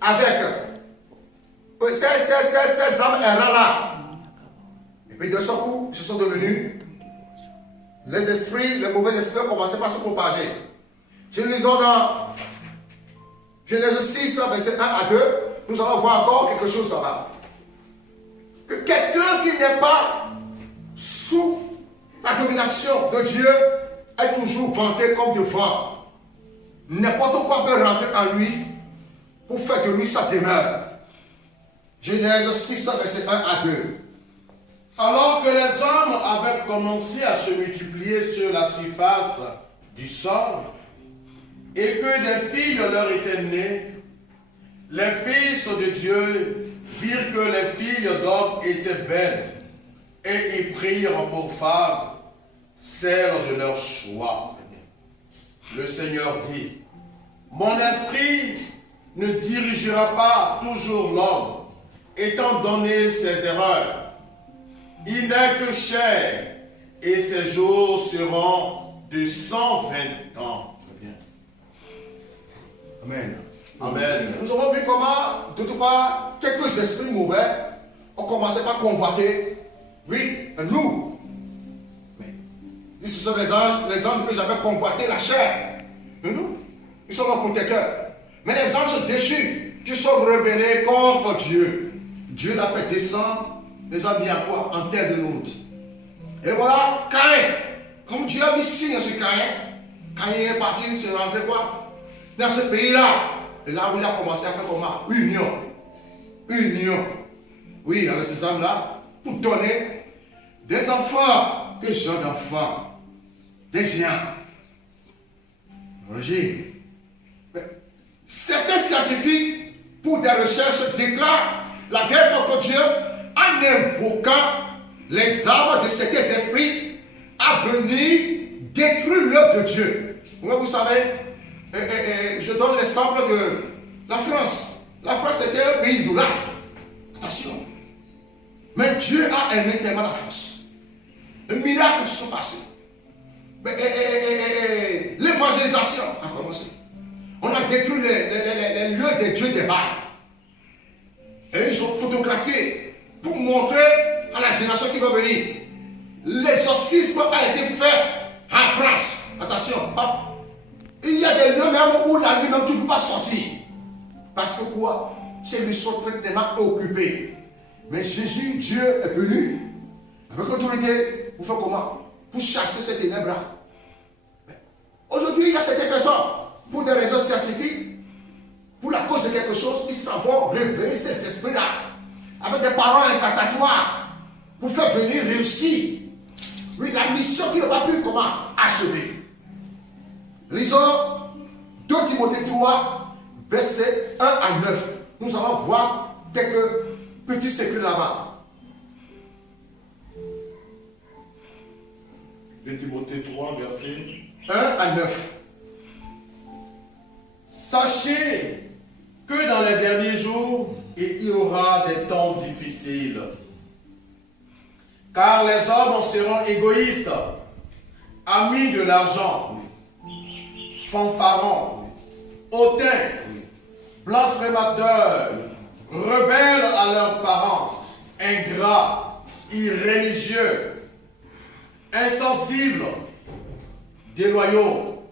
avec ces hommes errants-là. Et puis de ce coup, ils se sont devenus les esprits, les mauvais esprits ont commencé par se propager. Si nous lisons dans Genèse 6, verset 1 à 2, nous allons voir encore quelque chose là-bas. Que quelqu'un qui n'est pas sous la domination de Dieu est toujours vanté comme devant. N'importe quoi peut rentrer en lui pour faire de lui sa demeure. Genèse 6, verset 1 à 2. Alors que les hommes avaient commencé à se multiplier sur la surface du sol et que des filles leur étaient nées, les fils de Dieu virent que les filles d'hommes étaient belles et ils prirent pour femmes celles de leur choix. Le Seigneur dit, mon esprit ne dirigera pas toujours l'homme, étant donné ses erreurs. Il n'est que chair, et ses jours seront de 120 ans. Amen. Amen. Nous avons vu comment, de tout part, quelques esprits mauvais ont commencé par convoiter, oui, nous. Mais ce sont les anges ne peuvent jamais convoiter la chair. Mais nous sommes nos protecteurs. Mais les anges déchus qui sont rebellés contre Dieu, Dieu l'a fait descendre. Les a mis à quoi? En terre de Nod. Et voilà, Caïn. Comme Dieu a mis signe sur Caïn, Caïn est parti, il s'est rentré quoi? Dans ce pays-là. Et là où il a commencé à faire comment? Union. Oui, avec ces âmes-là, pour donner des enfants, des gens d'enfants, des géants. Certains scientifiques, pour des recherches, déclarent la guerre contre Dieu en invoquant les armes de certains esprits à venir détruire l'œuvre de Dieu. Vous savez, je donne l'exemple de la France. La France était un pays idolâtre. Attention. Mais Dieu a aimé tellement la France. Les miracles se sont passés. L'évangélisation a commencé. On a détruit les lieux des dieux des Baals. Et ils ont photographié pour montrer à la génération qui va venir. L'exorcisme a été fait en France. Attention. Il y a des lieux même où la nuit même tu ne peux pas sortir. Parce que quoi? C'est lui sont traitement occupés. Mais Jésus, Dieu est venu avec autorité pour faire comment? Pour chasser ces ténèbres-là. Aujourd'hui, il y a certaines personnes, pour des raisons scientifiques, pour la cause de quelque chose, ils s'en vont réveiller ces esprits-là avec des paroles incantatoires pour faire venir réussir. Oui, la mission qui n'a pas pu comment achever. Lisons 2 Timothée 3, versets 1 à 9. Nous allons voir quelques petits secrets là-bas. 2 Timothée 3, versets 1 à 9. Sachez que dans les derniers jours, il y aura des temps difficiles. Car les hommes seront égoïstes, amis de l'argent, fanfarons, hautains, blasphémateurs, rebelles à leurs parents, ingrats, irréligieux, insensibles, déloyaux,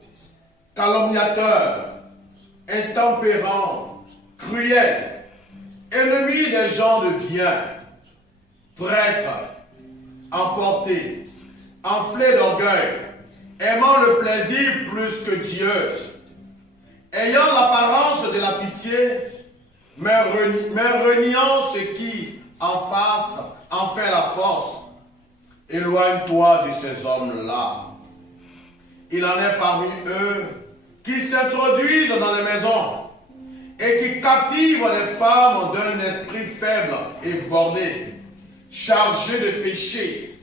calomniateurs, intempérants, cruels, ennemis des gens de bien, traîtres, emportés, enflés d'orgueil, aimant le plaisir plus que Dieu, ayant l'apparence de la pitié, mais reniant ce qui en face en fait la force. Éloigne-toi de ces hommes-là. Il en est parmi eux qui s'introduisent dans les maisons et qui captivent les femmes d'un esprit faible et borné, chargé de péché,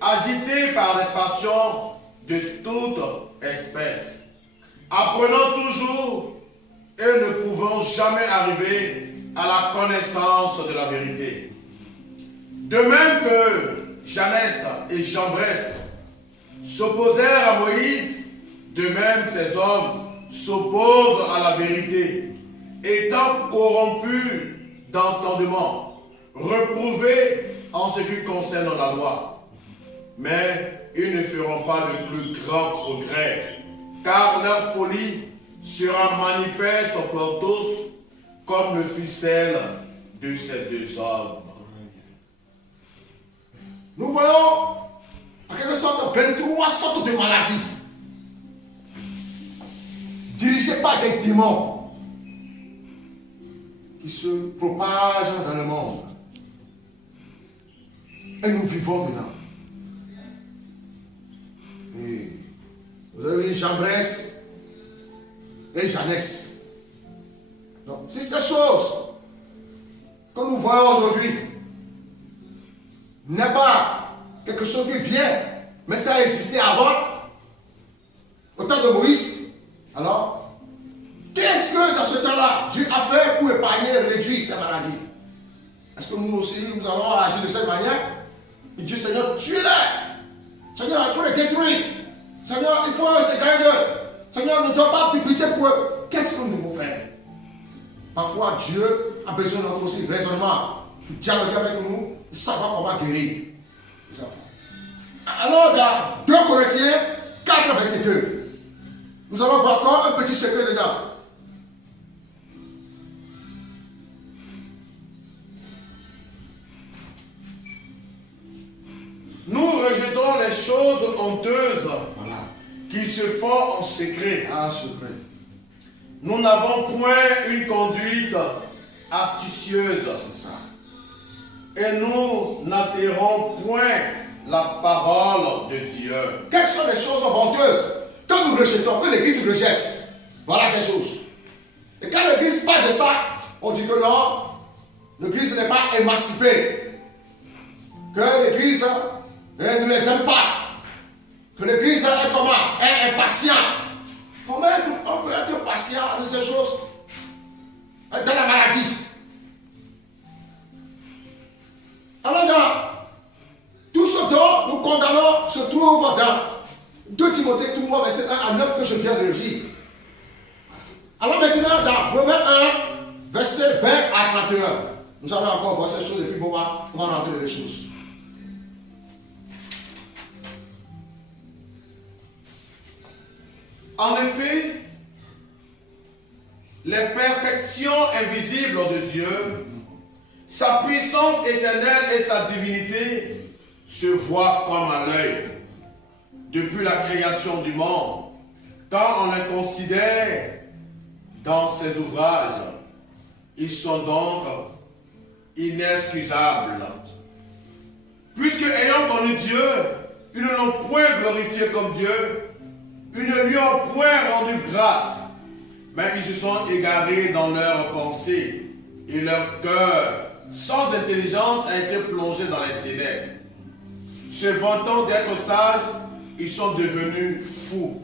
agités par des passions de toute espèce, apprenant toujours et ne pouvant jamais arriver à la connaissance de la vérité. De même que Janès et Jambres s'opposèrent à Moïse, de même ces hommes s'opposent à la vérité, étant corrompus d'entendement, reprouvés en ce qui concerne la loi. Mais ils ne feront pas de plus grand progrès, car leur folie sera manifeste pour tous, comme le fut celle de ces deux hommes. Nous voyons en quelque sorte 23 sortes de maladies dirigées par des démons qui se propagent dans le monde. Et nous vivons dedans. Et vous avez Jambres et Janès. Donc, c'est ces choses que nous voyons aujourd'hui n'est pas quelque chose qui vient, mais ça a existé avant, au temps de Moïse. Alors, qu'est-ce que dans ce temps-là, Dieu a fait pour épargner et réduire ces maladies? Est-ce que nous aussi, nous allons agir de cette manière? Et Dieu, Seigneur, tuez-les! Seigneur, il faut les détruire! Seigneur, il faut se gagner d'eux! Seigneur, ne doit pas plus pitié pour eux! Qu'est-ce que nous devons faire? Parfois, Dieu a besoin de notre aussi raisonnement, de dialoguer avec nous, de savoir comment guérir les enfants. Alors, dans 2 Corinthiens 4, verset 2, nous allons voir encore un petit secret dedans. Nous rejetons les choses honteuses qui se font en secret. Nous n'avons point une conduite astucieuse. C'est ça. Et nous n'atterrons point la parole de Dieu. Quelles sont les choses honteuses que nous rejetons, que l'Église rejette? Voilà ces choses. Et quand l'Église parle de ça, on dit que non, l'Église n'est pas émancipée. Que l'Église ne les aime pas. Que l'Église est comment? Est impatient. Comment on peut être patient de ces choses? Dans la maladie. Alors, dans tout ce dont nous condamnons se trouve dans 2 Timothée 3, verset 1 à 9 que je viens de lire. Alors maintenant, dans Romains 1, verset 20 à 31, nous allons encore voir ces choses et puis on va rentrer dans les choses. En effet, les perfections invisibles de Dieu, sa puissance éternelle et sa divinité se voient comme à l'œil depuis la création du monde, quand on les considère dans ses ouvrages. Ils sont donc inexcusables. Puisque ayant connu Dieu, ils ne l'ont point glorifié comme Dieu, ils ne lui ont point rendu grâce, mais ils se sont égarés dans leurs pensées, et leur cœur, sans intelligence, a été plongé dans les ténèbres. Se vantant d'être sages, ils sont devenus fous.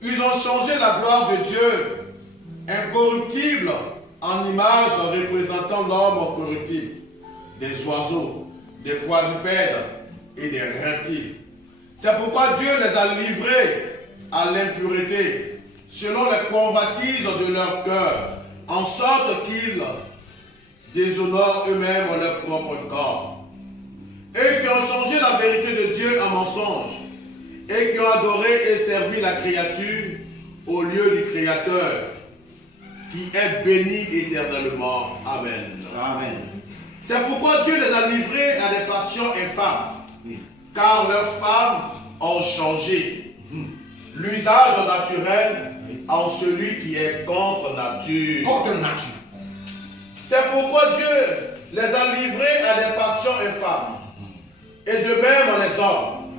Ils ont changé la gloire de Dieu, incorruptible, en image représentant l'homme corruptible, des oiseaux, des quadrupèdes et des reptiles. C'est pourquoi Dieu les a livrés à l'impureté, selon les convoitises de leur cœur, en sorte qu'ils déshonorent eux-mêmes leur propre corps. Eux qui ont changé la vérité de Dieu en mensonge et qui ont adoré et servi la créature au lieu du Créateur, qui est béni éternellement. Amen. Amen. C'est pourquoi Dieu les a livrés à des passions infâmes, car leurs femmes ont changé l'usage naturel en celui qui est contre nature. Contre nature. C'est pourquoi Dieu les a livrés à des passions infâmes, et de même les hommes,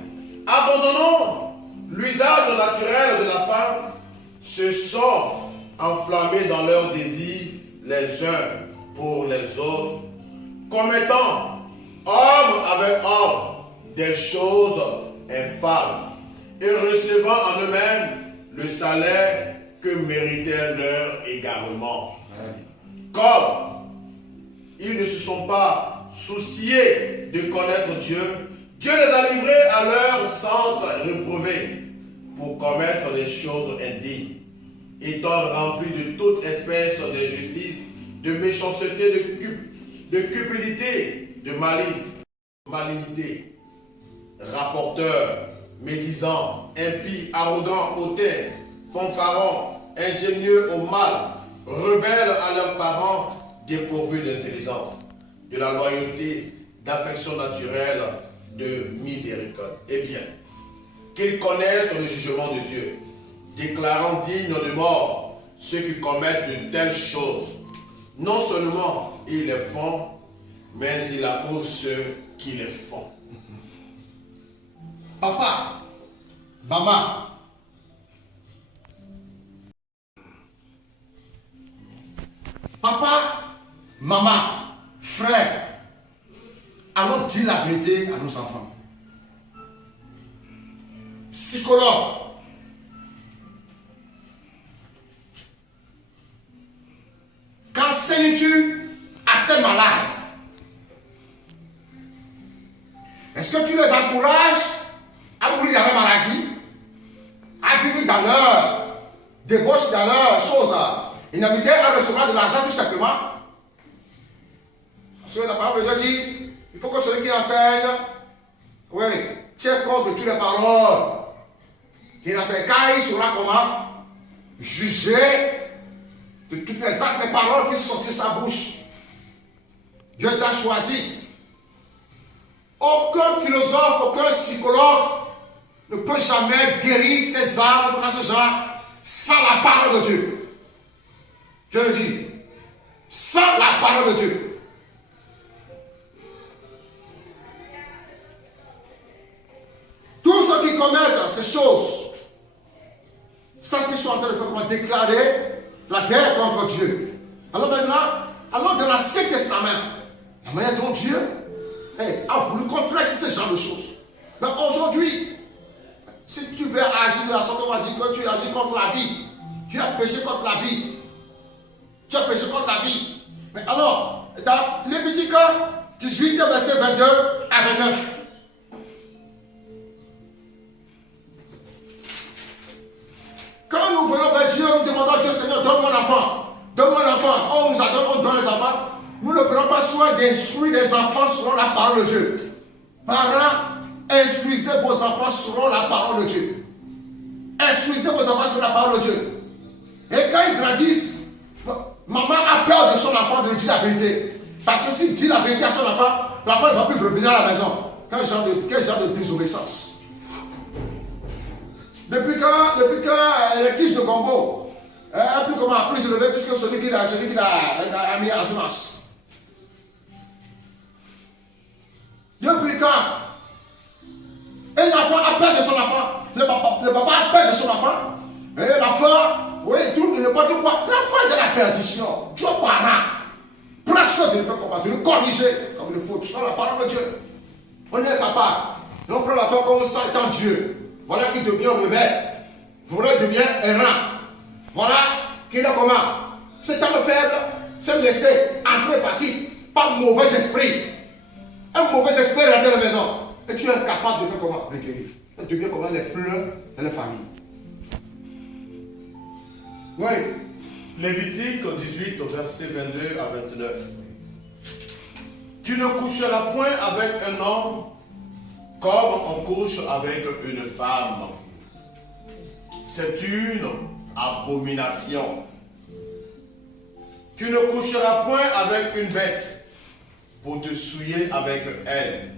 abandonnant l'usage naturel de la femme, se sont enflammés dans leurs désirs les uns pour les autres, commettant homme avec homme des choses infâmes et recevant en eux-mêmes le salaire que méritait leur égarement. Comme ils ne se sont pas souciés de connaître Dieu, Dieu les a livrés à leur sens réprouvé pour commettre des choses indignes, étant remplis de toute espèce d'injustice, de méchanceté, de cupidité, de malice, malignité, rapporteurs, médisants, impies, arrogants, hautains, fanfarons, ingénieux au mal, rebelles à leurs parents, dépourvus d'intelligence, de la loyauté, d'affection naturelle, de miséricorde. Eh bien, qu'ils connaissent le jugement de Dieu, déclarant dignes de mort ceux qui commettent de telles choses. Non seulement ils les font, mais ils approuvent ceux qui les font. Papa, maman, papa, maman, frère, allons dire la vérité à nos enfants. Psychologue, qu'enseignes-tu à ces malades? Est-ce que tu les encourages à mourir dans leur maladie, à vivre dans leur débauche, dans leurs choses, inhabituées, à recevoir de l'argent tout simplement? Parce que la parole de Dieu dit, il faut que celui qui enseigne, oui, tient compte de toutes les paroles qu'il enseigne, car il sera comment? Jugé de toutes les actes et paroles qui sortent de sa bouche. Dieu t'a choisi. Aucun philosophe, aucun psychologue ne peut jamais guérir ses âmes, ces gens, sans la parole de Dieu. Je le dis, sans la parole de Dieu. Tous ceux qui commettent ces choses, c'est ce qu'ils sont en train de faire, comment déclarer la guerre contre Dieu. Alors maintenant, allons dans l'Ancien Testament, la manière dont Dieu a voulu contraindre ce genre de choses. Mais aujourd'hui, si tu veux agir de la sorte, on va dire que tu agis contre la vie. Tu as péché contre la vie. Tu as péché contre la vie. Mais alors, dans Lévitique 18, verset 22 à 29. Quand nous venons vers Dieu, nous demandons à Dieu, Seigneur, donne-moi un enfant. Donne-moi un enfant. On nous a donné, on donne les enfants. Nous ne prenons pas soin d'instruire les enfants selon la parole de Dieu. Parents, instruisez vos enfants selon la parole de Dieu. Instruisez vos enfants selon la parole de Dieu. Et quand ils grandissent, maman a peur de son enfant de lui dire la vérité. Parce que s'il dit la vérité à son enfant, l'enfant ne va plus revenir à la maison. Quel genre de désobéissance? Depuis quand les tiges de Congo, plus comment plus élevé puisque celui qui a mis en semence. Depuis quand un enfant a peur de son enfant, le papa a peur de son enfant, et l'enfant, oui, tout, n'importe quoi, l'enfant est de la perdition. Dieu parent, prends soin de le faire comment, de le corriger comme il faut, selon la parole de Dieu. On est papa, et on prend l'enfant comme ça étant Dieu. Voilà qu'il devient rebelle, voilà qu'il devient errant, voilà qu'il est comment. Cet homme faible, c'est laisser entrer par qui? Par mauvais esprit. Un mauvais esprit est rentré à la maison. Et tu es incapable de faire comment? De guérir. Tu deviens comment les pleurs de la famille. Oui. Lévitique 18 au verset 22 à 29. Tu ne coucheras point avec un homme comme on couche avec une femme. C'est une abomination. Tu ne coucheras point avec une bête pour te souiller avec elle.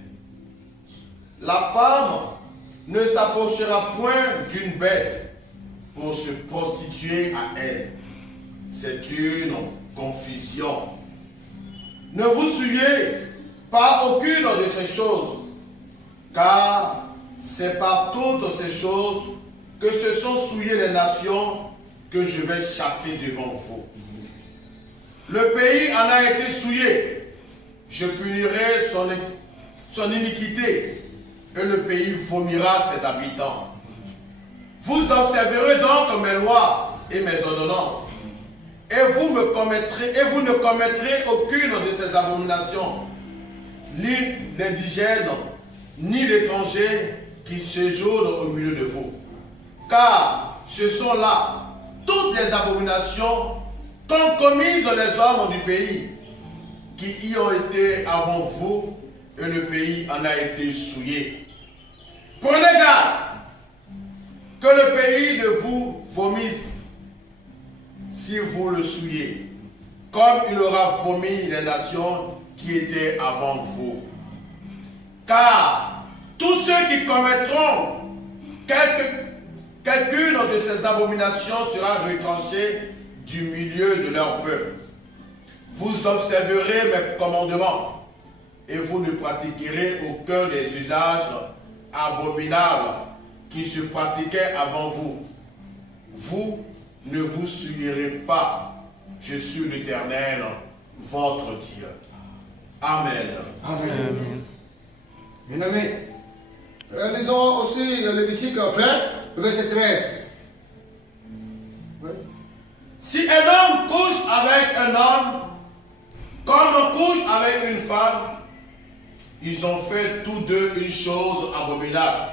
La femme ne s'approchera point d'une bête pour se prostituer à elle. C'est une confusion. Ne vous souillez pas aucune de ces choses, car c'est par toutes ces choses que se sont souillées les nations que je vais chasser devant vous. Le pays en a été souillé. Je punirai son iniquité, et le pays vomira ses habitants. Vous observerez donc mes lois et mes ordonnances, et vous ne commettrez aucune de ces abominations, ni l'indigène, ni l'étranger qui séjourne au milieu de vous. Car ce sont là toutes les abominations qu'ont commises les hommes du pays, qui y ont été avant vous, et le pays en a été souillé. Prenez garde que le pays ne vous vomisse si vous le souillez, comme il aura vomi les nations qui étaient avant vous. Car tous ceux qui commettront quelqu'une de ces abominations sera retranchée du milieu de leur peuple. Vous observerez mes commandements et vous ne pratiquerez aucun des usages abominables qui se pratiquaient avant vous. Vous ne vous souillerez pas. Je suis l'Éternel, votre Dieu. Amen. Amen. Bien-aimés, lisons aussi Lévitique 20, verset 13. Oui. Si un homme couche avec un homme, comme on couche avec une femme, ils ont fait tous deux une chose abominable.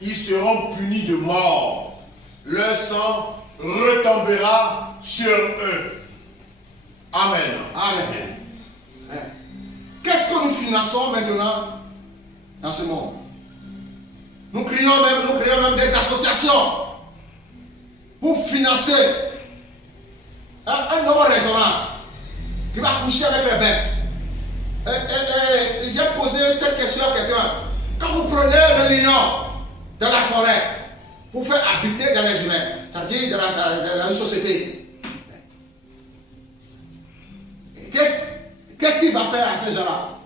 Ils seront punis de mort. Leur sang retombera sur eux. Amen. Amen. Qu'est-ce que nous finançons maintenant dans ce monde? Nous créons même des associations pour financer un homme raisonnable qui va coucher avec les bêtes. J'ai posé cette question à quelqu'un. Quand vous prenez le lion dans la forêt pour faire habiter dans les humains, c'est-à-dire dans une société, qu'est-ce qu'il va faire à ces gens-là?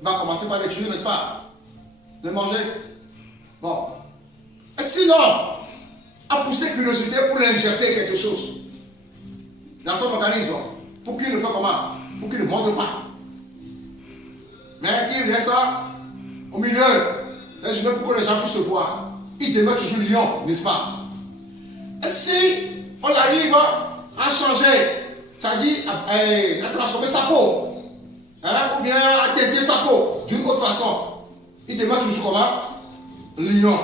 Il va commencer par les tuer, n'est-ce pas? Les manger. Bon. Et sinon, a poussé curiosité pour l'injecter quelque chose dans son organisme, pour qu'il ne fasse comment? Pour qu'il ne montre pas. Mais qu'il reste au milieu, les humains, pour que les gens puissent se voir. Il demeure toujours lion, n'est-ce pas? Et si on arrive à changer, c'est-à-dire à transformer sa peau, ou bien à teinter sa peau d'une autre façon, il demeure toujours comment? Lion.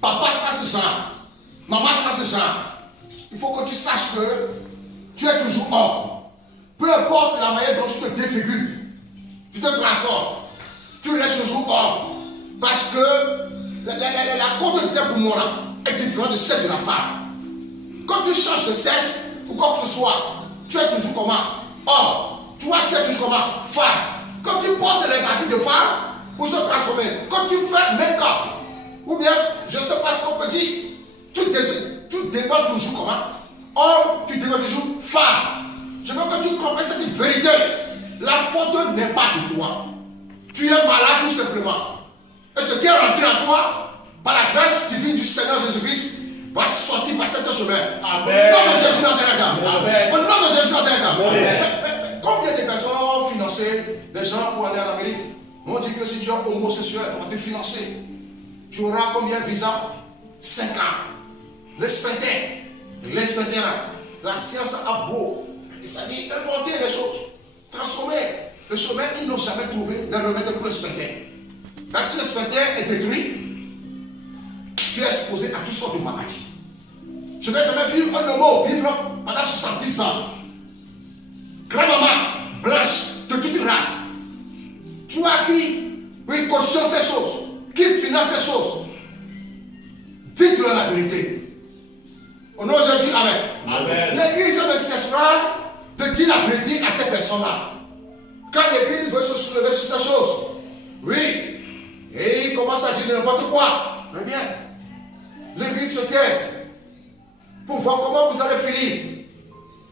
Papa trace genre, maman trace genre. Il faut que tu saches que tu es toujours homme. Peu importe la manière dont tu te défigures, tu te transformes, tu restes toujours homme. Parce que la conduite pour moi là, est différente de celle de la femme. Quand tu changes de sexe ou quoi que ce soit, tu es toujours comment? Homme. Tu vois, tu es toujours comment? Femme. Quand tu portes les habits de femme pour se transformer, quand tu fais make-up, ou bien, je ne sais pas ce qu'on peut dire, tu demeures toujours comment? Homme, tu demeures toujours femme. Je veux que tu comprennes cette vérité. La faute n'est pas de toi. Tu es malade tout simplement. Et ce qui est rentré en toi, par la grâce divine du Seigneur Jésus-Christ, va sortir par cet chemin. Amen. Au nom de Jésus Nazareth. Amen. Au nom de Jésus Nazareth. Combien de personnes financées des gens pour aller en Amérique? On dit que si tu es homosexuel, on va te financer. Tu auras combien de visas? 5 ans. Les sphinter. La science a beau. Et ça dit inventer les choses. Transformer. Le chemin, ils n'ont jamais trouvé de remède pour le sphinter. Parce que si le sphinter est détruit, tu es exposé à toutes sortes de maladies. Je n'ai jamais vu un homme vivre pendant 70 ans. Grand-maman, blanche, de toute race. Toi qui, oui, cautionne ces choses, qui finance ces choses, dites-leur la vérité. Au nom de Jésus, amen. Amen. L'église ne cessera de dire la vérité à ces personnes-là. Quand l'église veut se soulever sur ces choses, oui, et il commence à dire n'importe quoi, très bien. L'église se taise pour voir comment vous allez finir.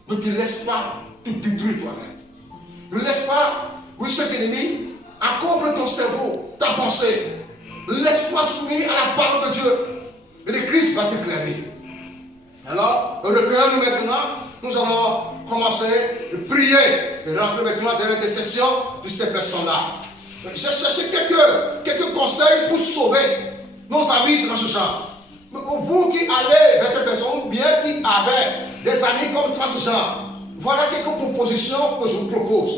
Ne te laisse pas te détruire toi-même. Ne laisse pas, oui, cet ennemi accombre ton cerveau, ta pensée. Laisse-toi soumis à la parole de Dieu. Et l'église va t'éclairer. Alors, recueillons-nous maintenant. Nous allons commencer à prier et rentrer maintenant dans l'intercession de ces personnes-là. J'ai cherché quelques conseils pour sauver nos amis dans ce genre. Vous qui allez vers ces personnes, ou bien qui avez des amis comme transgenres, voilà quelques propositions que je vous propose.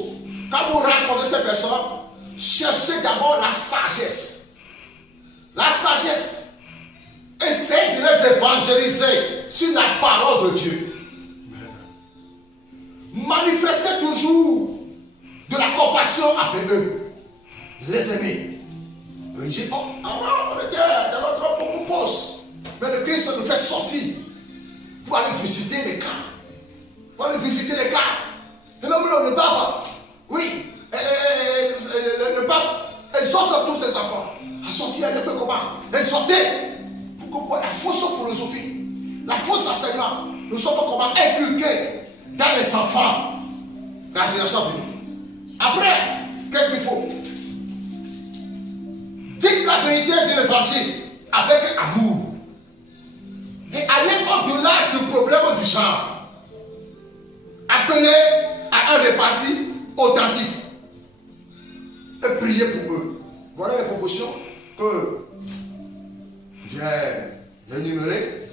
Quand vous rencontrez ces personnes, cherchez d'abord la sagesse. La sagesse. Essayez de les évangéliser sur la parole de Dieu. Manifestez toujours de la compassion avec eux. Les aimer. On était dans notre poste. Mais le Christ nous fait sortir pour aller visiter les cas. Pour aller visiter les cas. Et même le pape, oui, le pape exhorte tous ses enfants à sortir avec eux comment. Exhorter pour que la fausse philosophie, la fausse enseignement, nous sommes comment inculqués dans les enfants. La génération venue. Après, qu'est-ce qu'il faut? Dites la vérité de l'évangile avec amour. Et allez au-delà du problème du genre. Appelez à un réparti authentique. Et priez pour eux. Voilà les propositions que j'ai énumérées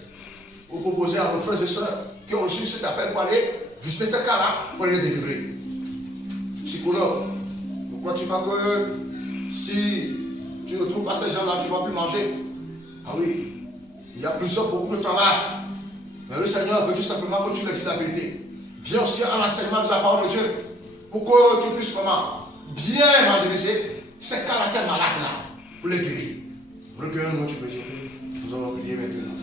pour proposer à nos frères et sœurs qui ont reçu cet appel pour aller visiter ce cas-là pour les délivrer. Psychologue, ne crois-tu pas que si tu ne trouves pas ces gens-là, tu ne vas plus manger? Ah oui, il y a beaucoup de travail. Mais le Seigneur veut tout simplement que tu leur dises la vérité. Viens aussi à l'enseignement de la parole de Dieu pour que tu puisses comment bien évangéliser ces cas-là, ces malades-là, pour les guérir. Recueillons-nous du Dieu. Nous allons prier maintenant.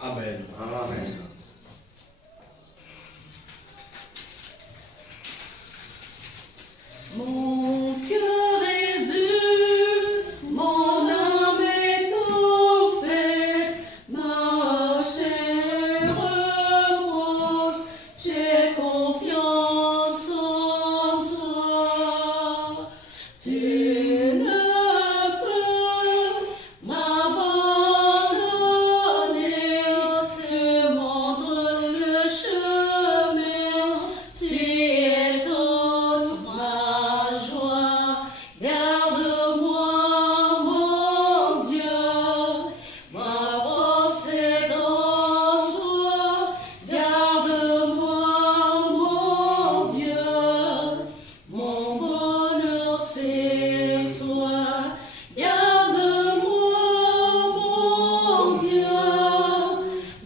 Amen. Amen. Mon cœur exulte, mon âme est en fête, ma chair repose, j'ai confiance en toi. Tu ne peux m'abandonner, tu montres le chemin, tu es toute ma joie. Garde-moi, mon Dieu, ma force est en toi. Garde-moi, mon Dieu, mon bonheur c'est toi. Garde-moi, mon Dieu,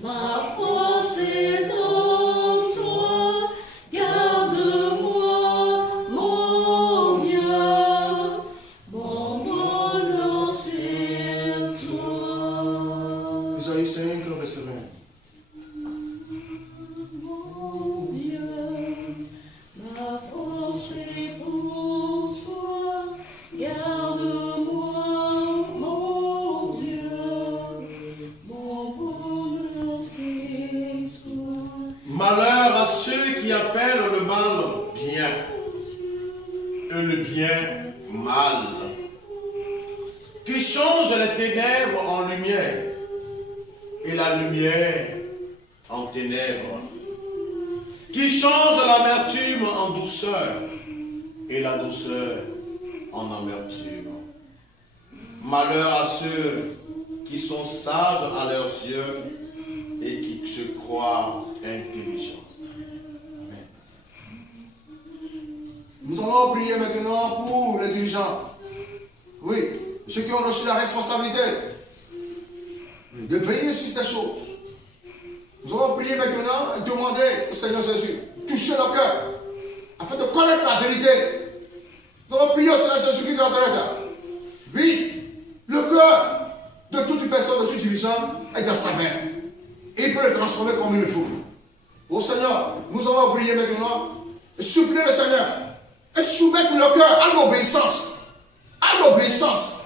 ma force est en toi. Garde-moi, mon Dieu, mon bonheur c'est toi. Isaïe 5, verset 20. Mon Dieu, ma force est en toi. Garde-moi, mon Dieu, mon bonheur c'est toi. Malheur à ceux qui appellent le mal bien et le bien mal, qui changent les ténèbres en lumière et la lumière en ténèbres, qui changent l'amertume en douceur et la douceur en amertume. Malheur à ceux qui sont sages à leurs yeux et qui se croient intelligents. Amen. Nous allons prier maintenant pour les dirigeants. Oui, ceux qui ont reçu la responsabilité de veiller sur ces choses. Nous allons prier maintenant et demander au Seigneur Jésus, toucher leur cœur, afin de connaître la vérité. Nous allons prier au Seigneur Jésus-Christ de Nazareth. Oui, le cœur de toute une personne, de tout dirigeant est dans sa main. Et il peut le transformer comme il le faut. Au Seigneur, nous allons prier maintenant et supplier le Seigneur et soumettre le cœur à l'obéissance. À l'obéissance.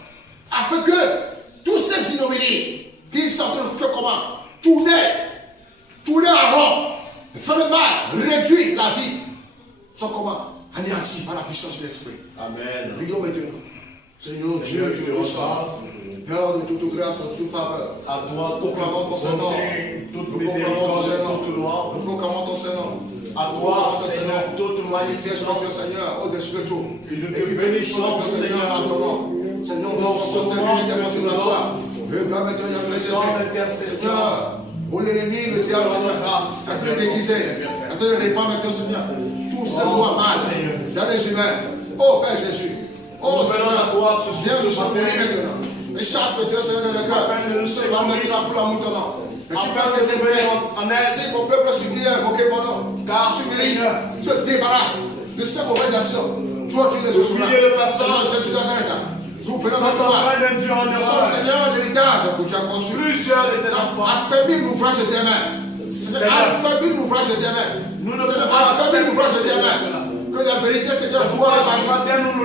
Afin que tous ces ignominies qui sont en train de faire comment tourner à rond, faire le mal, réduire la vie, sont comment anéantis par la puissance de l'Esprit. Amen. Prions maintenant. Seigneur Dieu, je te reçois. Père de toute grâce, de toute faveur. À toi, nous proclamons ton Saint-Nom. toute miséricorde, toute loi. Nous proclamons ton Saint-Nom. À toi, Seigneur, toute majesté, Seigneur, au-dessus de tout. Et nous te bénissons, Seigneur, à ton nom. Seigneur, nous sommes sur la croix. Regarde maintenant, il y a Seigneur, pour l'ennemi, le diable, Seigneur, à te déguiser, à te répandre maintenant, Seigneur, tous ces lois mal dans les humains. Oh Père Jésus, oh Seigneur, viens nous secourir maintenant. Et chasse le Dieu, Seigneur, dans le cœur. Nous sommes maintenant pour l'amour de ton nom. Mais tu fais que tes frères, si mon peuple supplie, invoquer mon nom, supplie, te débarrasse de ces mauvaises actions. Toi, tu les as soumis. Seigneur, je suis dans un état. Nous faisons notre part. Nous sommes, Seigneur, l'héritage que tu as conçu. Affaiblis l'ouvrage de tes mains. Affaiblis l'ouvrage de tes mains. Affaiblis l'ouvrage de tes mains. Que la vérité, Seigneur, soit évanouie.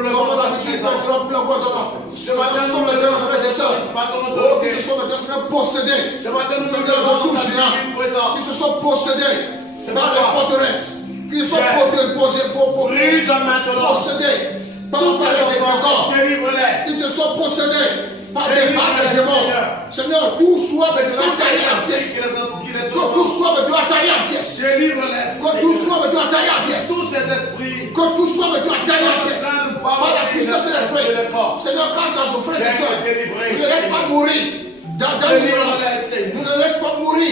Comme l'habitude, nous l'envoie ton nom. Ce matin, nous sommes maintenant, frères et sœurs. Oh, qui se sont maintenant, Seigneur, possédés. Seigneur, de tout géant. Qui se sont possédés par les forteresses. Qui sont possédés par les écrans. Ils se sont possédés par des balles de démons. Seigneur, tout soit maintenant taillé en pièces. Que tout soit maintenant taillé en pièces. Que tout soit maintenant taillé en pièces. Tous ces esprits. Que tout soit maintenant taillé en pièces. Par la puissance de l'esprit. Seigneur, quand nos frères et sœurs, ne laisse pas mourir dans l'ignorance. Ne laisse pas mourir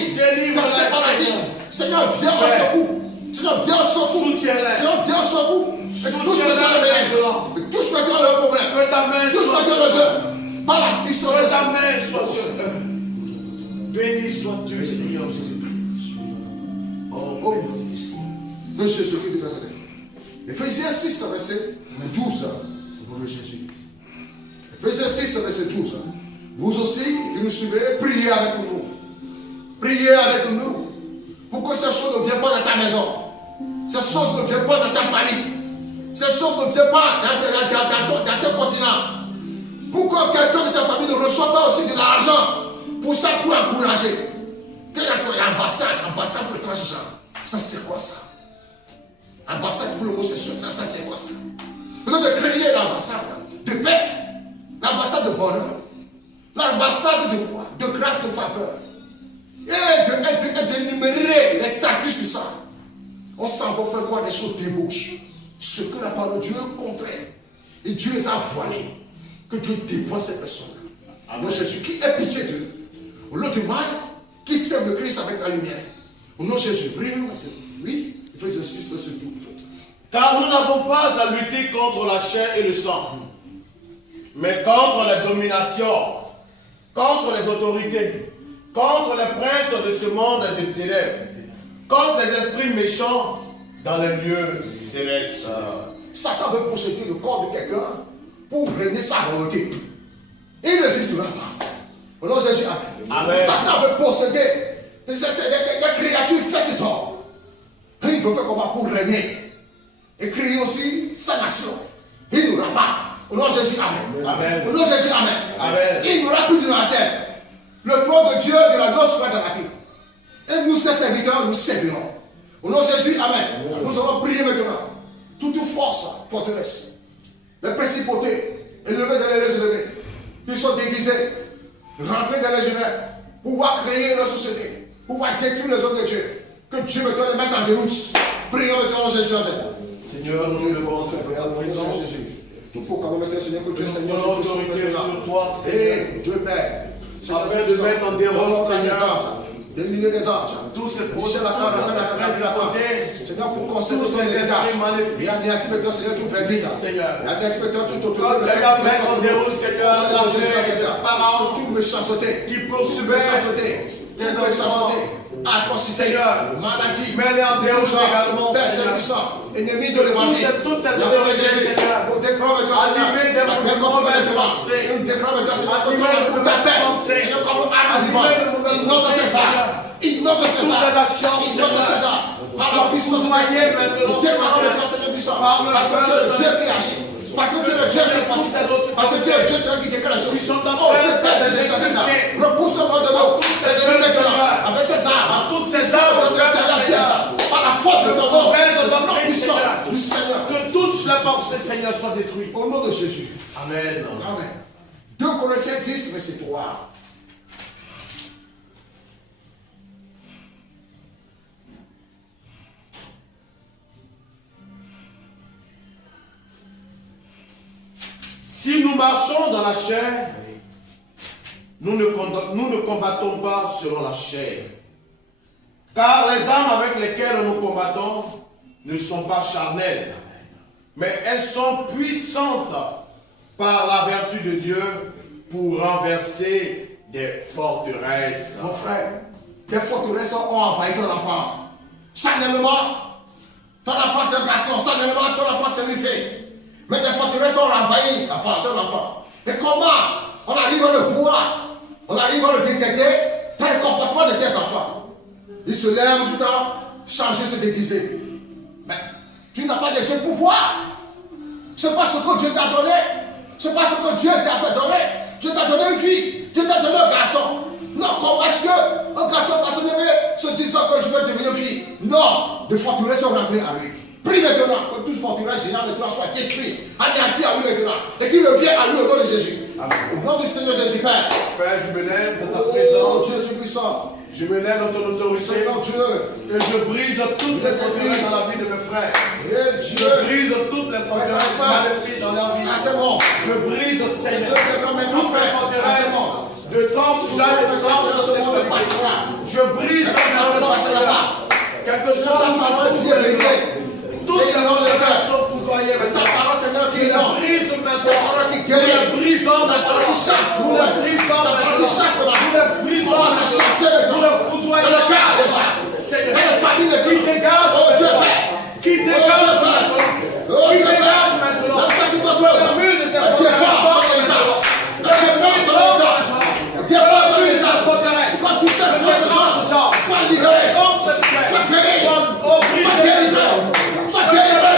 dans ces maladies. Seigneur, viens au secours. Seigneur, viens au secours. Seigneur, viens au secours. Et touche maintenant les malades. Touche maintenant leurs problèmes. Touche maintenant leurs œuvres. Par la puissance de ta main soit sur eux. Béni sois-tu, Seigneur Jésus-Christ. Oh, de Jésus-Christ de Nazareth. Éphésiens 6, verset 12. Au nom de Jésus. Éphésiens 6, verset 12. Vous aussi, qui nous suivez, priez avec nous. Priez avec nous. Pour que ces choses ne viennent pas dans ta maison. Ces choses ne viennent pas dans ta famille. Ces choses ne viennent pas dans ton continent. Pour que quelqu'un de ta famille ne reçoive pas aussi de l'argent pour ça, pour encourager. Qu'il y a ambassade pour le transgenre. Ça, c'est quoi ça? Ambassade pour l'homosexuel, ça c'est quoi ça? Au lieu de créer l'ambassade de paix, l'ambassade de bonheur, l'ambassade de quoi? De grâce, de faveur. Et d'énumérer les statuts sur ça. On s'en va faire quoi? Des choses débauches. Ce que la parole de Dieu est contraire. Et Dieu les a voilés. Que Dieu dévoie ces personnes-là. Moi, Jésus, qui ait pitié d'eux. Au lieu du mal, qui sert le Christ avec la lumière. Au nom de Jésus, brille. Oui, Éphésiens 6, verset 12. Car nous n'avons pas à lutter contre la chair et le sang, mais contre les dominations, contre les autorités, contre les princes de ce monde des ténèbres, contre les esprits méchants dans les lieux célestes. Satan veut posséder le corps de quelqu'un pour régner sa volonté. Il n'existera pas. Au nom de Jésus, amen. Satan veut posséder des créatures faites d'or. Il veut faire comment pour régner. Et créer aussi sa nation. Il n'aura pas. Au nom de Jésus, amen. Amen. Au nom de Jésus, amen. Amen. Il n'aura plus de la terre. Le trône de Dieu de la gloire sera dans la terre. Et nous, ses serviteurs, nous servirons. Au nom de Jésus, amen. Nous allons prier maintenant. Toute force, forteresse, les principautés, élevées dans les élevés, qui sont déguisés, rentrer dans les humains, pouvoir créer une société, pouvoir détruire les hommes de Dieu. Que Dieu me donne les mettre en déroute. Prions maintenant Jésus. Seigneur, nous devons se faire à présent. Il faut quand même mettre le Seigneur que Dieu Seigneur sur toi, et Dieu Père. Afin de mettre en déroute, Seigneur, des milliers des anges. Tous ces Michel la Seigneur, pour conserver ton état. Et à Néatif et Seigneur, tout verdict. Seigneur. Et à Néatif et tout autour. Mettre en déroute, Seigneur, Pharaon, toute méchanceté. qui poursuivait tes enfants. atrocité, maladie, mets-les en dehors également, Père Saint-Puissant, ennemi de l'évangile. Nous déclarons par la puissance de nous déclarons le Père Saint-Puissant, parce que Dieu qui agit. Parce que Dieu est Dieu qui est parce que Dieu est Dieu celui qui déclare les choses. Oh, Dieu fait des gestes maintenant. Repousse-moi de l'eau. Avec ces armes, toutes ces armes, par la force de ton nom, de notre puissance du Seigneur. Que toutes les pensées, Seigneur, soient détruites. Au nom de Jésus. Amen. Amen. 2 Corinthiens 10, verset 3. Si nous marchons dans la chair, nous ne combattons pas selon la chair. Car les armes avec lesquelles nous combattons ne sont pas charnelles, mais elles sont puissantes par la vertu de Dieu pour renverser des forteresses. Mon frère, des forteresses ont envahi ton enfant. Charnellement, ton enfant c'est un garçon. Charnellement, ton enfant c'est une fille. Mais des forteresses ont envahi ton enfant. Et comment on arrive à le voir, on arrive à le détecter dans le comportement de tes enfants. Ils se lèvent tout le temps, changer, se déguiser. Mais tu n'as pas de ce pouvoir. Ce n'est pas ce que Dieu t'a donné. Ce n'est pas ce que Dieu t'a fait donner. Dieu t'a donné une fille, Dieu t'a donné un garçon. Non, comment est-ce qu'un garçon va se lever se disant que je veux devenir fille? Non, des forteresses sont rentrées à lui. Prie maintenant que tout forteresse génial maintenant soit détruit, anéanti à lui maintenant, et qu'il revienne à lui au nom de Jésus. Amen. Au nom du Seigneur Jésus, Père. Père, je me lève dans ta présence. Dieu, Dieu puissant. Je me lève dans ton autorité. Seigneur Dieu. Et je brise toutes les forteresses dans la vie de mes frères. Et Dieu. Je brise toutes les forteresses maléfiques dans leur vie. C'est bon. Je brise, Seigneur, toutes les forteresses de transgenre et de transsexualité. Je brise maintenant, quel que soit toutes les forteresses sont foudroyées. Ta parole, Seigneur, qui est là. Brise maintenant. Ta parole qui guérit. Nous les brisons Ta parole qui chasse. Nous les brisons Ta parole qui chasse. Nous les brisons On va se chasser Nous maintenant. les foudroyons. Dans le cœur des femmes. Dans les familles de Qui dégage. Oh Dieu Père. Qui dégage maintenant. Oh Qui Dieu dégage Père. maintenant. La face de toi. Le mur de ces Dieu fort dans l'état. Dieu fort dans l'état. Dieu fort dans l'état. Quand tu sais ce que sois libéré. Sois guéri. Sois délivré. Sois délivré.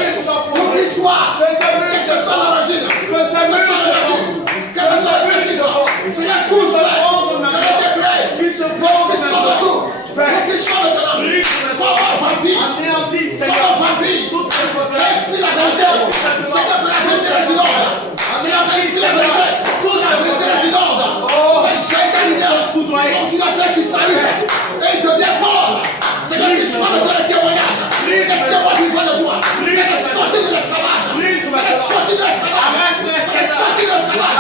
Où qu'il soit. Quelle que soit l'origine. Quelle que soit l'origine. Quel que soit le président. Seigneur, tous là. Je vais te prier. Qui sont de tout. Qui sont de ton âme. Comme un vampire. Comme un vampire. Ici la vérité. Seigneur, que la vérité résidente. Seigneur, ici la vérité. La vérité résidente. J'ai ta lumière. Comme tu l'as fait sur Saül. Et il devient Paul. Seigneur, qu'il soit de ton témoignage. Et témoin vivant de toi. Elle est sortie de l'esclavage. Elle est sortie de l'esclavage. Elle est sortie de l'esclavage.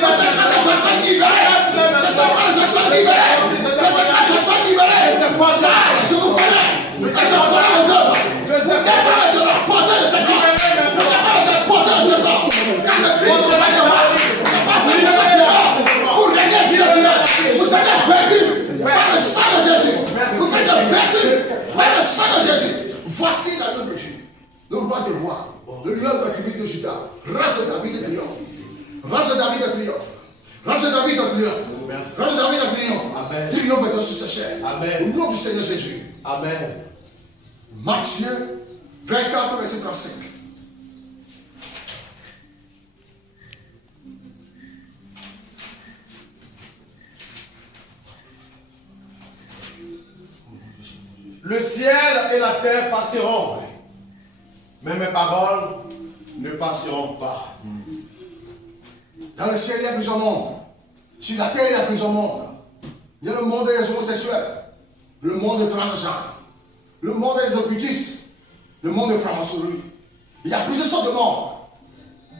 Dans cette grâce, je suis libéré. Dans cette grâce, je suis libéré. Dans cette grâce, je suis libéré. Je vous connais. Et je connais vos œuvres. Vous êtes capable de la porter de ce corps. Vous êtes capable de la porter de ce corps. Car le Christ est pas de moi. Il n'est pas venu de dehors pour régner sur les humains. Vous êtes vaincus par le sang de Jésus. Vous êtes vaincus par le sang de Jésus. Voici la gueule de Dieu, le roi des rois, le lion de la tribu de Juda, race de David de triomphe, race de David de triomphe, race de David de triomphe, race de David de triomphe, triomphe est sur ses chairs. Au nom du Seigneur Jésus. Amen. Matthieu 24, verset 35. Le ciel et la terre passeront, mais mes paroles ne passeront pas. Dans le ciel, il y a plusieurs mondes. Sur la terre, il y a plusieurs mondes. Il y a le monde des homosexuels, le monde des transgenres, le monde des occultistes, le monde des francs-maçonneries. Il y a plusieurs sortes de mondes.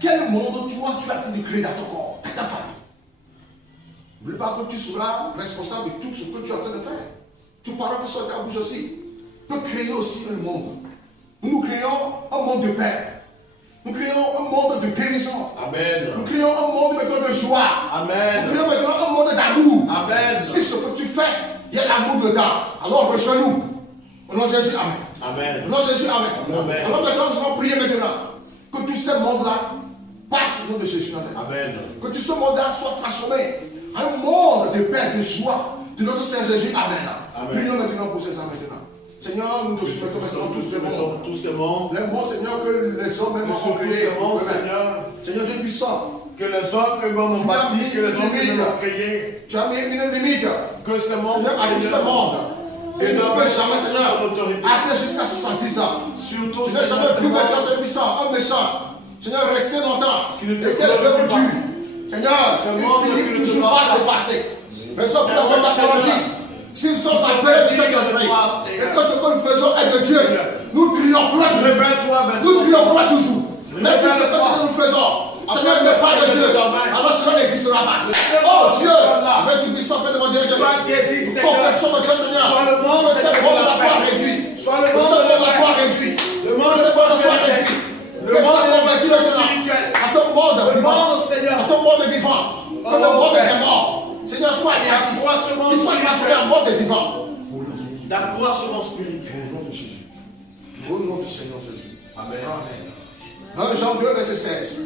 Quel monde toi, tu as pu créer dans ton corps, dans ta famille? N'oublie pas que tu seras responsable de tout ce que tu es en train de faire. Tu parles que sur ta bouche aussi. Tu peux créer aussi un monde. Nous créons un monde de paix. Nous créons un monde de guérison. Amen. Nous créons un monde maintenant de joie. Amen. Nous créons maintenant un monde d'amour. Amen. Si ce que tu fais Il y a l'amour dedans. Alors rejoins-nous. Au nom de Jésus, Amen. Amen. Au nom de Jésus, Amen. Amen. Alors maintenant, nous allons prier maintenant. Que tout ce monde-là passe au nom de Jésus. Amen. Que tout ce monde-là soit transformé en un monde de paix, de joie de notre Seigneur Jésus. Amen. Prions maintenant pour ces hommes maintenant. Seigneur, nous te soumettons maintenant tous ces mondes. Les mondes, Seigneur, que les hommes même ont créé. Seigneur Dieu puissant. Que les hommes eux-mêmes ont bâti, que les hommes eux-mêmes ont créé. Tu as mis une limite. Que ce monde, ce monde. Et ne peut jamais, Seigneur, atteindre jusqu'à 70 ans. Surtout, je n'ai jamais vu quelqu'un se puissant, un méchant. Seigneur, restez longtemps. Laissez les œuvres dures. Seigneur, il finit toujours pas se passer. Mais sauf que la parole dit, si nous sommes appelés du Saint-Esprit, et que ce que nous faisons est de Dieu, nous triompherons toujours. Nous triompherons toujours. Même si ce que nous faisons, Seigneur, n'est pas de Dieu, alors cela n'existera pas. Oh Dieu, avec du puissant Père de mon Dieu, confessons notre Seigneur, que ce monde soit réduit. Que ce monde soit réduit. Le monde soit réduit. Que ce monde réduit maintenant à ton monde vivant. À ton monde vivant. Que le monde est mort. Seigneur, sois anéanti. Qu'il soit transformé en monde vivant. D'accroissement spirituel. Au nom de Jésus. Au nom du Seigneur Jésus. Amen. 1 Jean 2, verset 16.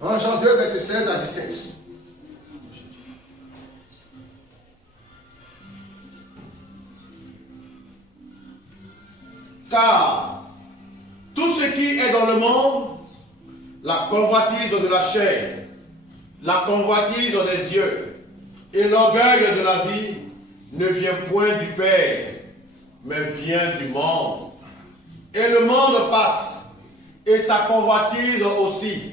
1 Jean 2, verset 16 à 17. Car tout ce qui est dans le monde, la convoitise de la chair, la convoitise des yeux et l'orgueil de la vie ne vient point du Père, mais vient du monde. Et le monde passe, et sa convoitise aussi.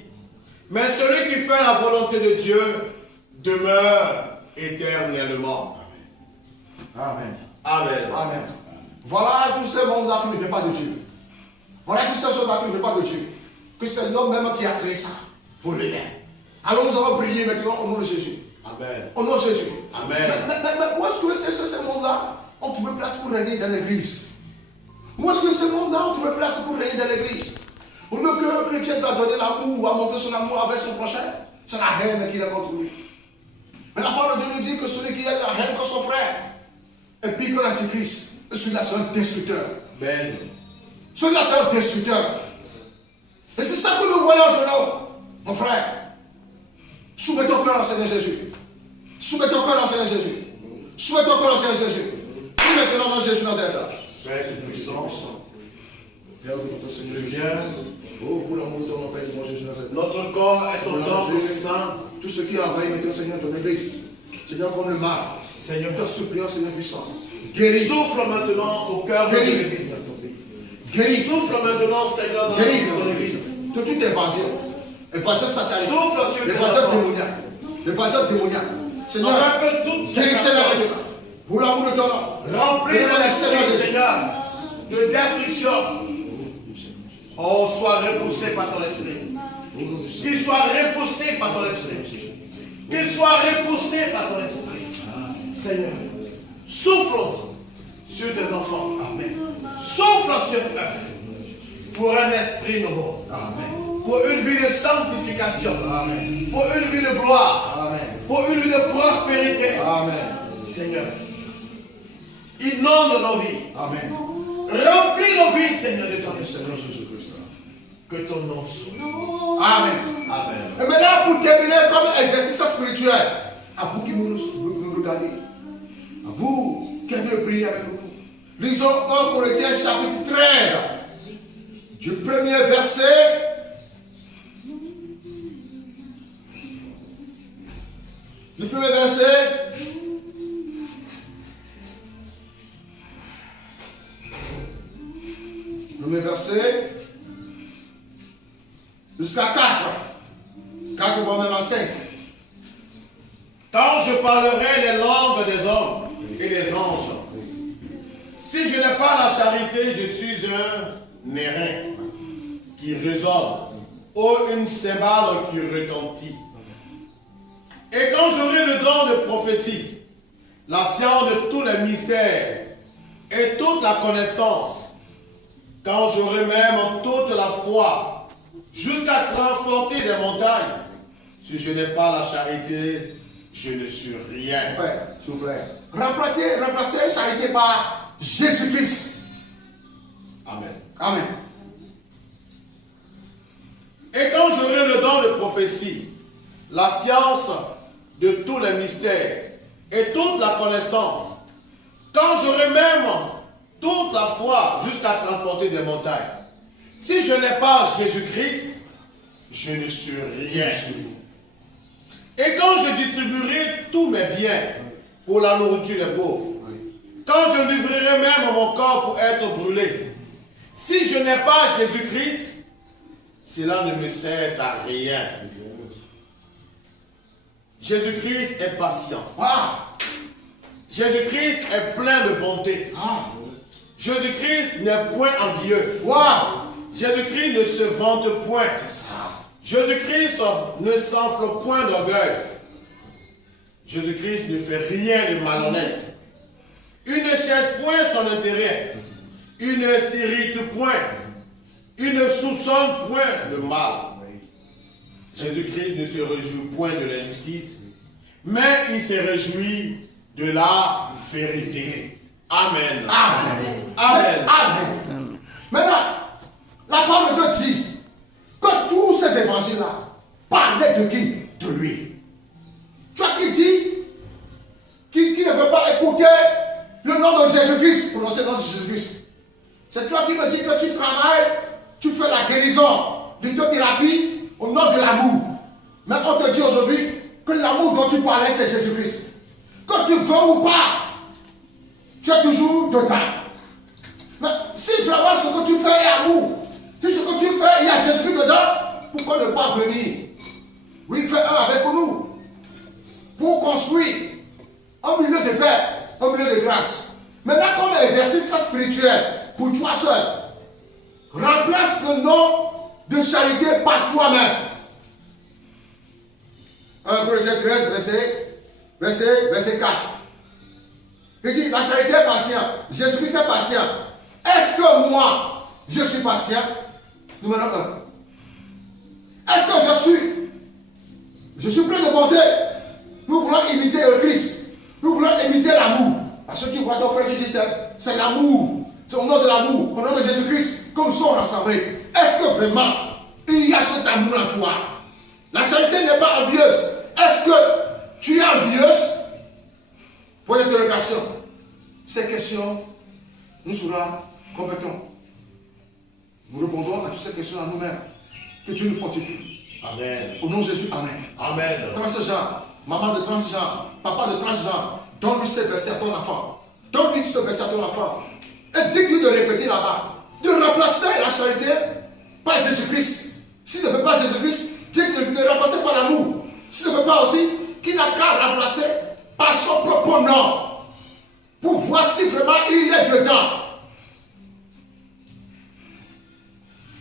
Mais celui qui fait la volonté de Dieu demeure éternellement. Amen. Amen. Amen. Voilà tout ce monde-là qui ne vient pas de Dieu. Voilà toutes ces choses-là qui ne viennent pas de Dieu. Que c'est l'homme même qui a créé ça pour lui-même. Alors nous allons prier maintenant au nom de Jésus. Amen. Au nom de Jésus. Amen. Mais où est-ce que ce monde-là ont trouvé place pour régner dans l'église? Où est-ce que ce monde-là ont trouvé place pour régner dans l'église? Pour ne que un chrétien doit donner l'amour ou à montrer son amour avec son prochain, c'est la haine qu'il a contre lui. Mais la parole de Dieu nous dit que celui qui a la haine contre son frère est pire que l'antichrist. Celui-là, c'est un destructeur. Amen. Celui-là, c'est un destructeur. Et c'est ça que nous voyons de nous, mon frère. Soumets ton cœur au Seigneur Jésus. Soumets ton cœur au Seigneur Jésus. Soumets ton cœur au Seigneur Jésus. Soumets maintenant Jésus dans cette heure. Père, c'est puissance. Père, notre Seigneur Jésus. Oh, pour l'amour de ton Père, mon Jésus dans cette heure. Notre corps est ton temple saint. Tout ce qui envahit maintenant, Seigneur, ton église. Seigneur, comme le mal. Seigneur, te supplions, Seigneur puissant. Guéris. Souffle maintenant au cœur de l'église. Guéris. Souffle maintenant, Seigneur, dans l'église. De toute évasion. Évasion satanique. Souffle sur l'évasion démoniaque. L'évasion démoniaque. Seigneur, guérissez-la maintenant. Pour l'amour de ton nom. Remplis de l'esprit, Seigneur, de destruction. Oh, sois repoussé par ton esprit. Qu'il soit repoussé par ton esprit. Qu'il soit repoussé par ton esprit. Seigneur, souffle sur tes enfants. Amen. Souffle sur eux. Pour un esprit nouveau. Amen. Pour une vie de sanctification. Amen. Pour une vie de gloire. Amen. Pour une vie de prospérité. Amen. Seigneur, inonde nos vies. Amen. Remplis nos vies, Seigneur, de ton Seigneur Jésus-Christ. Que ton nom soit. Amen. Amen. Et maintenant, pour terminer comme exercice spirituel, à vous qui nous regardez, à vous qui avez prié avec nous, lisons 1 Corinthiens chapitre 13, du premier verset. Du premier verset. Premier verset. Jusqu'à 4. 4 voire même à 5. Quand je parlerai les langues des hommes et des anges, si je n'ai pas la charité, je suis un airain qui résonne, ou une cymbale qui retentit. Et quand j'aurai le don de prophétie, la science de tous les mystères et toute la connaissance, quand j'aurai même toute la foi, jusqu'à transporter des montagnes, si je n'ai pas la charité, je ne suis rien. Ouais, s'il vous plaît. Remplacez charité par Jésus-Christ. Amen. Amen. Et quand j'aurai le don de prophétie, la science de tous les mystères et toute la connaissance, quand j'aurai même toute la foi jusqu'à transporter des montagnes, si je n'ai pas Jésus-Christ, je ne suis rien. Et quand je distribuerai tous mes biens pour la nourriture des pauvres, quand je livrerai même mon corps pour être brûlé, si je n'ai pas Jésus-Christ, cela ne me sert à rien. Jésus-Christ est patient. Jésus-Christ est plein de bonté. Jésus-Christ n'est point envieux. Jésus-Christ ne se vante point. Jésus-Christ ne s'enfle point d'orgueil. Jésus-Christ ne fait rien de malhonnête. Il ne cherche point son intérêt. Il ne s'irrite point. Il ne soupçonne point de mal. Jésus-Christ ne se réjouit point de l'injustice, mais il se réjouit de la vérité. Amen. Amen. Amen. Amen. Maintenant, la parole de Dieu dit que tous ces évangiles-là parlaient de qui? De lui. Tu vois qui dit qui ne veut pas écouter le nom de Jésus-Christ, prononcer le nom de Jésus-Christ. C'est toi qui me dis que tu travailles, tu fais la guérison, l'hydrothérapie au nom de l'amour. Mais on te dit aujourd'hui que l'amour dont tu parlais, c'est Jésus-Christ. Que tu veux ou pas, tu es toujours dedans. Mais si vraiment ce que tu fais est amour, si ce que tu fais, il y a Jésus-Christ dedans, pourquoi ne pas venir? Oui, fais un avec nous. Pour construire un milieu de paix, un milieu de grâce. Maintenant, comme exercice spirituel, pour toi seul, remplace le nom de charité par toi-même. 1 Corinthiens 13, verset 4. Il dit, la charité est patiente. Jésus-Christ est patient. Est-ce que moi, je suis patient? Nous menons un. Est-ce que je suis plein de bonté? Nous voulons imiter le Christ. Nous voulons imiter l'amour. Parce que tu vois ton frère qui dit c'est l'amour. C'est au nom de l'amour, au nom de Jésus-Christ, comme nous sommes rassemblés. Est-ce que vraiment il y a cet amour en toi? La charité n'est pas envieuse. Est-ce que tu es envieuse? Pour l'interrogation. Ces questions, nous serons compétents. Nous répondrons à toutes ces questions à nous-mêmes. Que Dieu nous fortifie. Amen. Au nom de Jésus, Amen. Amen. Transgenre, maman de transgenre, papa de transgenre, donne-lui ce verset à ton enfant. Donne-lui ce verset à ton enfant. Et dis-lui de répéter là-bas. De remplacer la charité par Jésus-Christ. S'il ne veut pas Jésus-Christ, dis-lui de remplacer par l'amour. S'il ne veut pas aussi, qu'il n'a qu'à remplacer par son propre nom. Pour voir si vraiment il est dedans.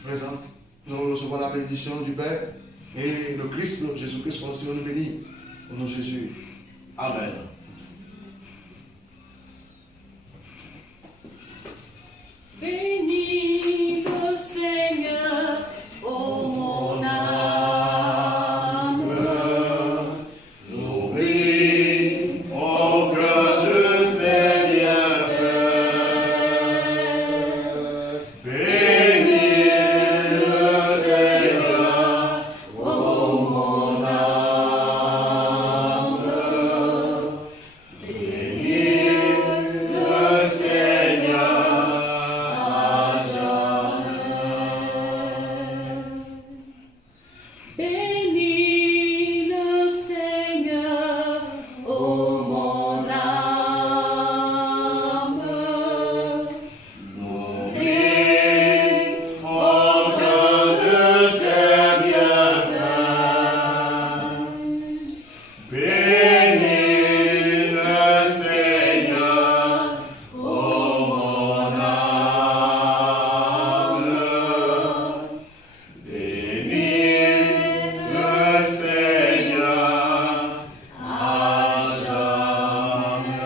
Présent, nous recevons la bénédiction du Père et le Christ, Jésus-Christ, qu'on nous bénit. Au nom de Jésus. Amen. Bénis le Seigneur, ô mon âme. Oublie aucun de ses bienfaits. Bénis le Seigneur, ô mon âme. Bénis le Seigneur. Bénis le Seigneur, ô mon âme. N'oublie aucun de ses bienfaits. Bénis le Seigneur, ô mon âme. Bénis le Seigneur à jamais.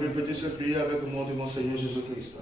Répétez cette prière avec moi devant Seigneur Jésus-Christ.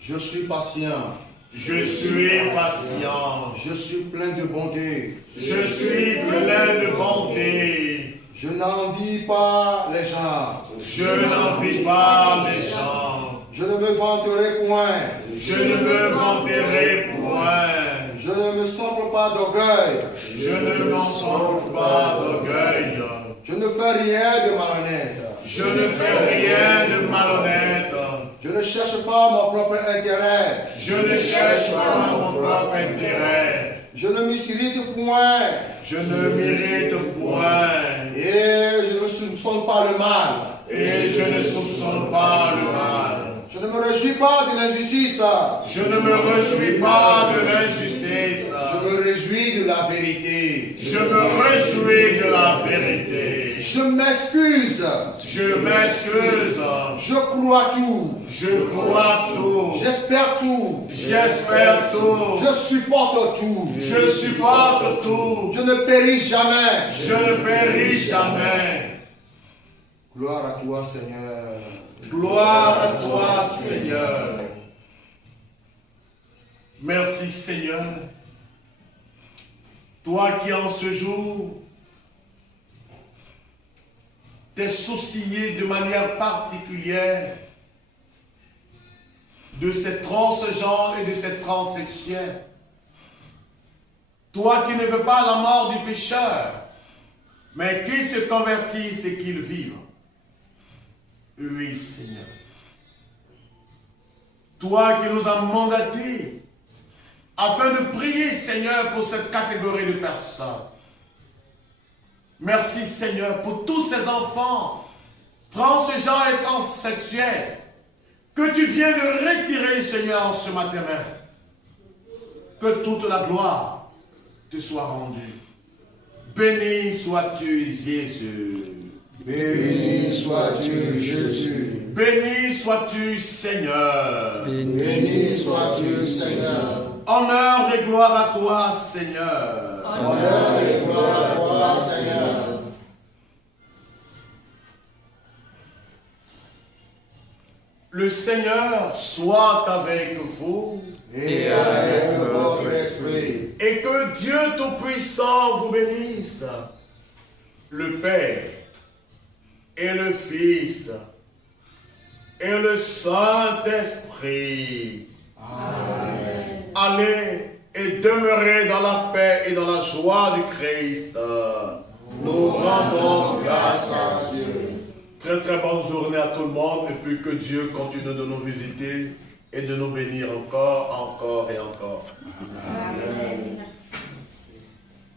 Je suis patient. Je suis patient. Je suis plein de bonté. Je suis plein de bonté. Je n'envie pas les gens. Je n'envie pas les gens. Je ne me vanterai point. Je ne me vanterai point. Je ne me sonfle pas d'orgueil. Je ne m'ensonfle pas d'orgueil. Je ne fais rien de malhonnête. Je ne fais rien de malhonnête. Je ne cherche pas mon propre intérêt. Je ne cherche pas mon propre intérêt. Je ne m'irrite point. Je ne m'irrite point. Et je ne soupçonne pas le mal. Et je ne soupçonne pas le mal. Je ne me réjouis pas de l'injustice. Je ne me réjouis pas de l'injustice. Je me réjouis de la vérité. Je me réjouis de la vérité. Je m'excuse. Je m'excuse. Je crois tout. Je crois tout. J'espère tout. J'espère tout. Je supporte tout. Je supporte tout. Je ne péris jamais. Je ne péris jamais. Gloire à toi, Seigneur. Gloire à toi, Seigneur. Merci, Seigneur. Toi qui en ce jour t'es soucié de manière particulière de ces transgenres et de ces transsexuels. Toi qui ne veux pas la mort du pécheur, mais qu'ils se convertissent et qu'ils vivent. Oui, Seigneur. Toi qui nous as mandatés afin de prier, Seigneur, pour cette catégorie de personnes. Merci, Seigneur, pour tous ces enfants transgenres et transsexuels que tu viens de retirer, Seigneur, ce matin même. Que toute la gloire te soit rendue. Béni sois-tu, Jésus. Béni sois-tu, Jésus. Béni sois-tu, Seigneur. Béni sois-tu, Seigneur. Honneur et gloire à toi, Seigneur. Honneur et gloire à toi, Seigneur. Le Seigneur soit avec vous. Et avec votre esprit. Et que Dieu Tout-Puissant vous bénisse, le Père et le Fils et le Saint-Esprit. Amen. Allez et demeurez dans la paix et dans la joie du Christ. Nous rendons grâce à Dieu. Très très bonne journée à tout le monde et puis que Dieu continue de nous visiter et de nous bénir encore et encore.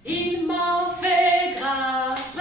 Il m'a fait grâce.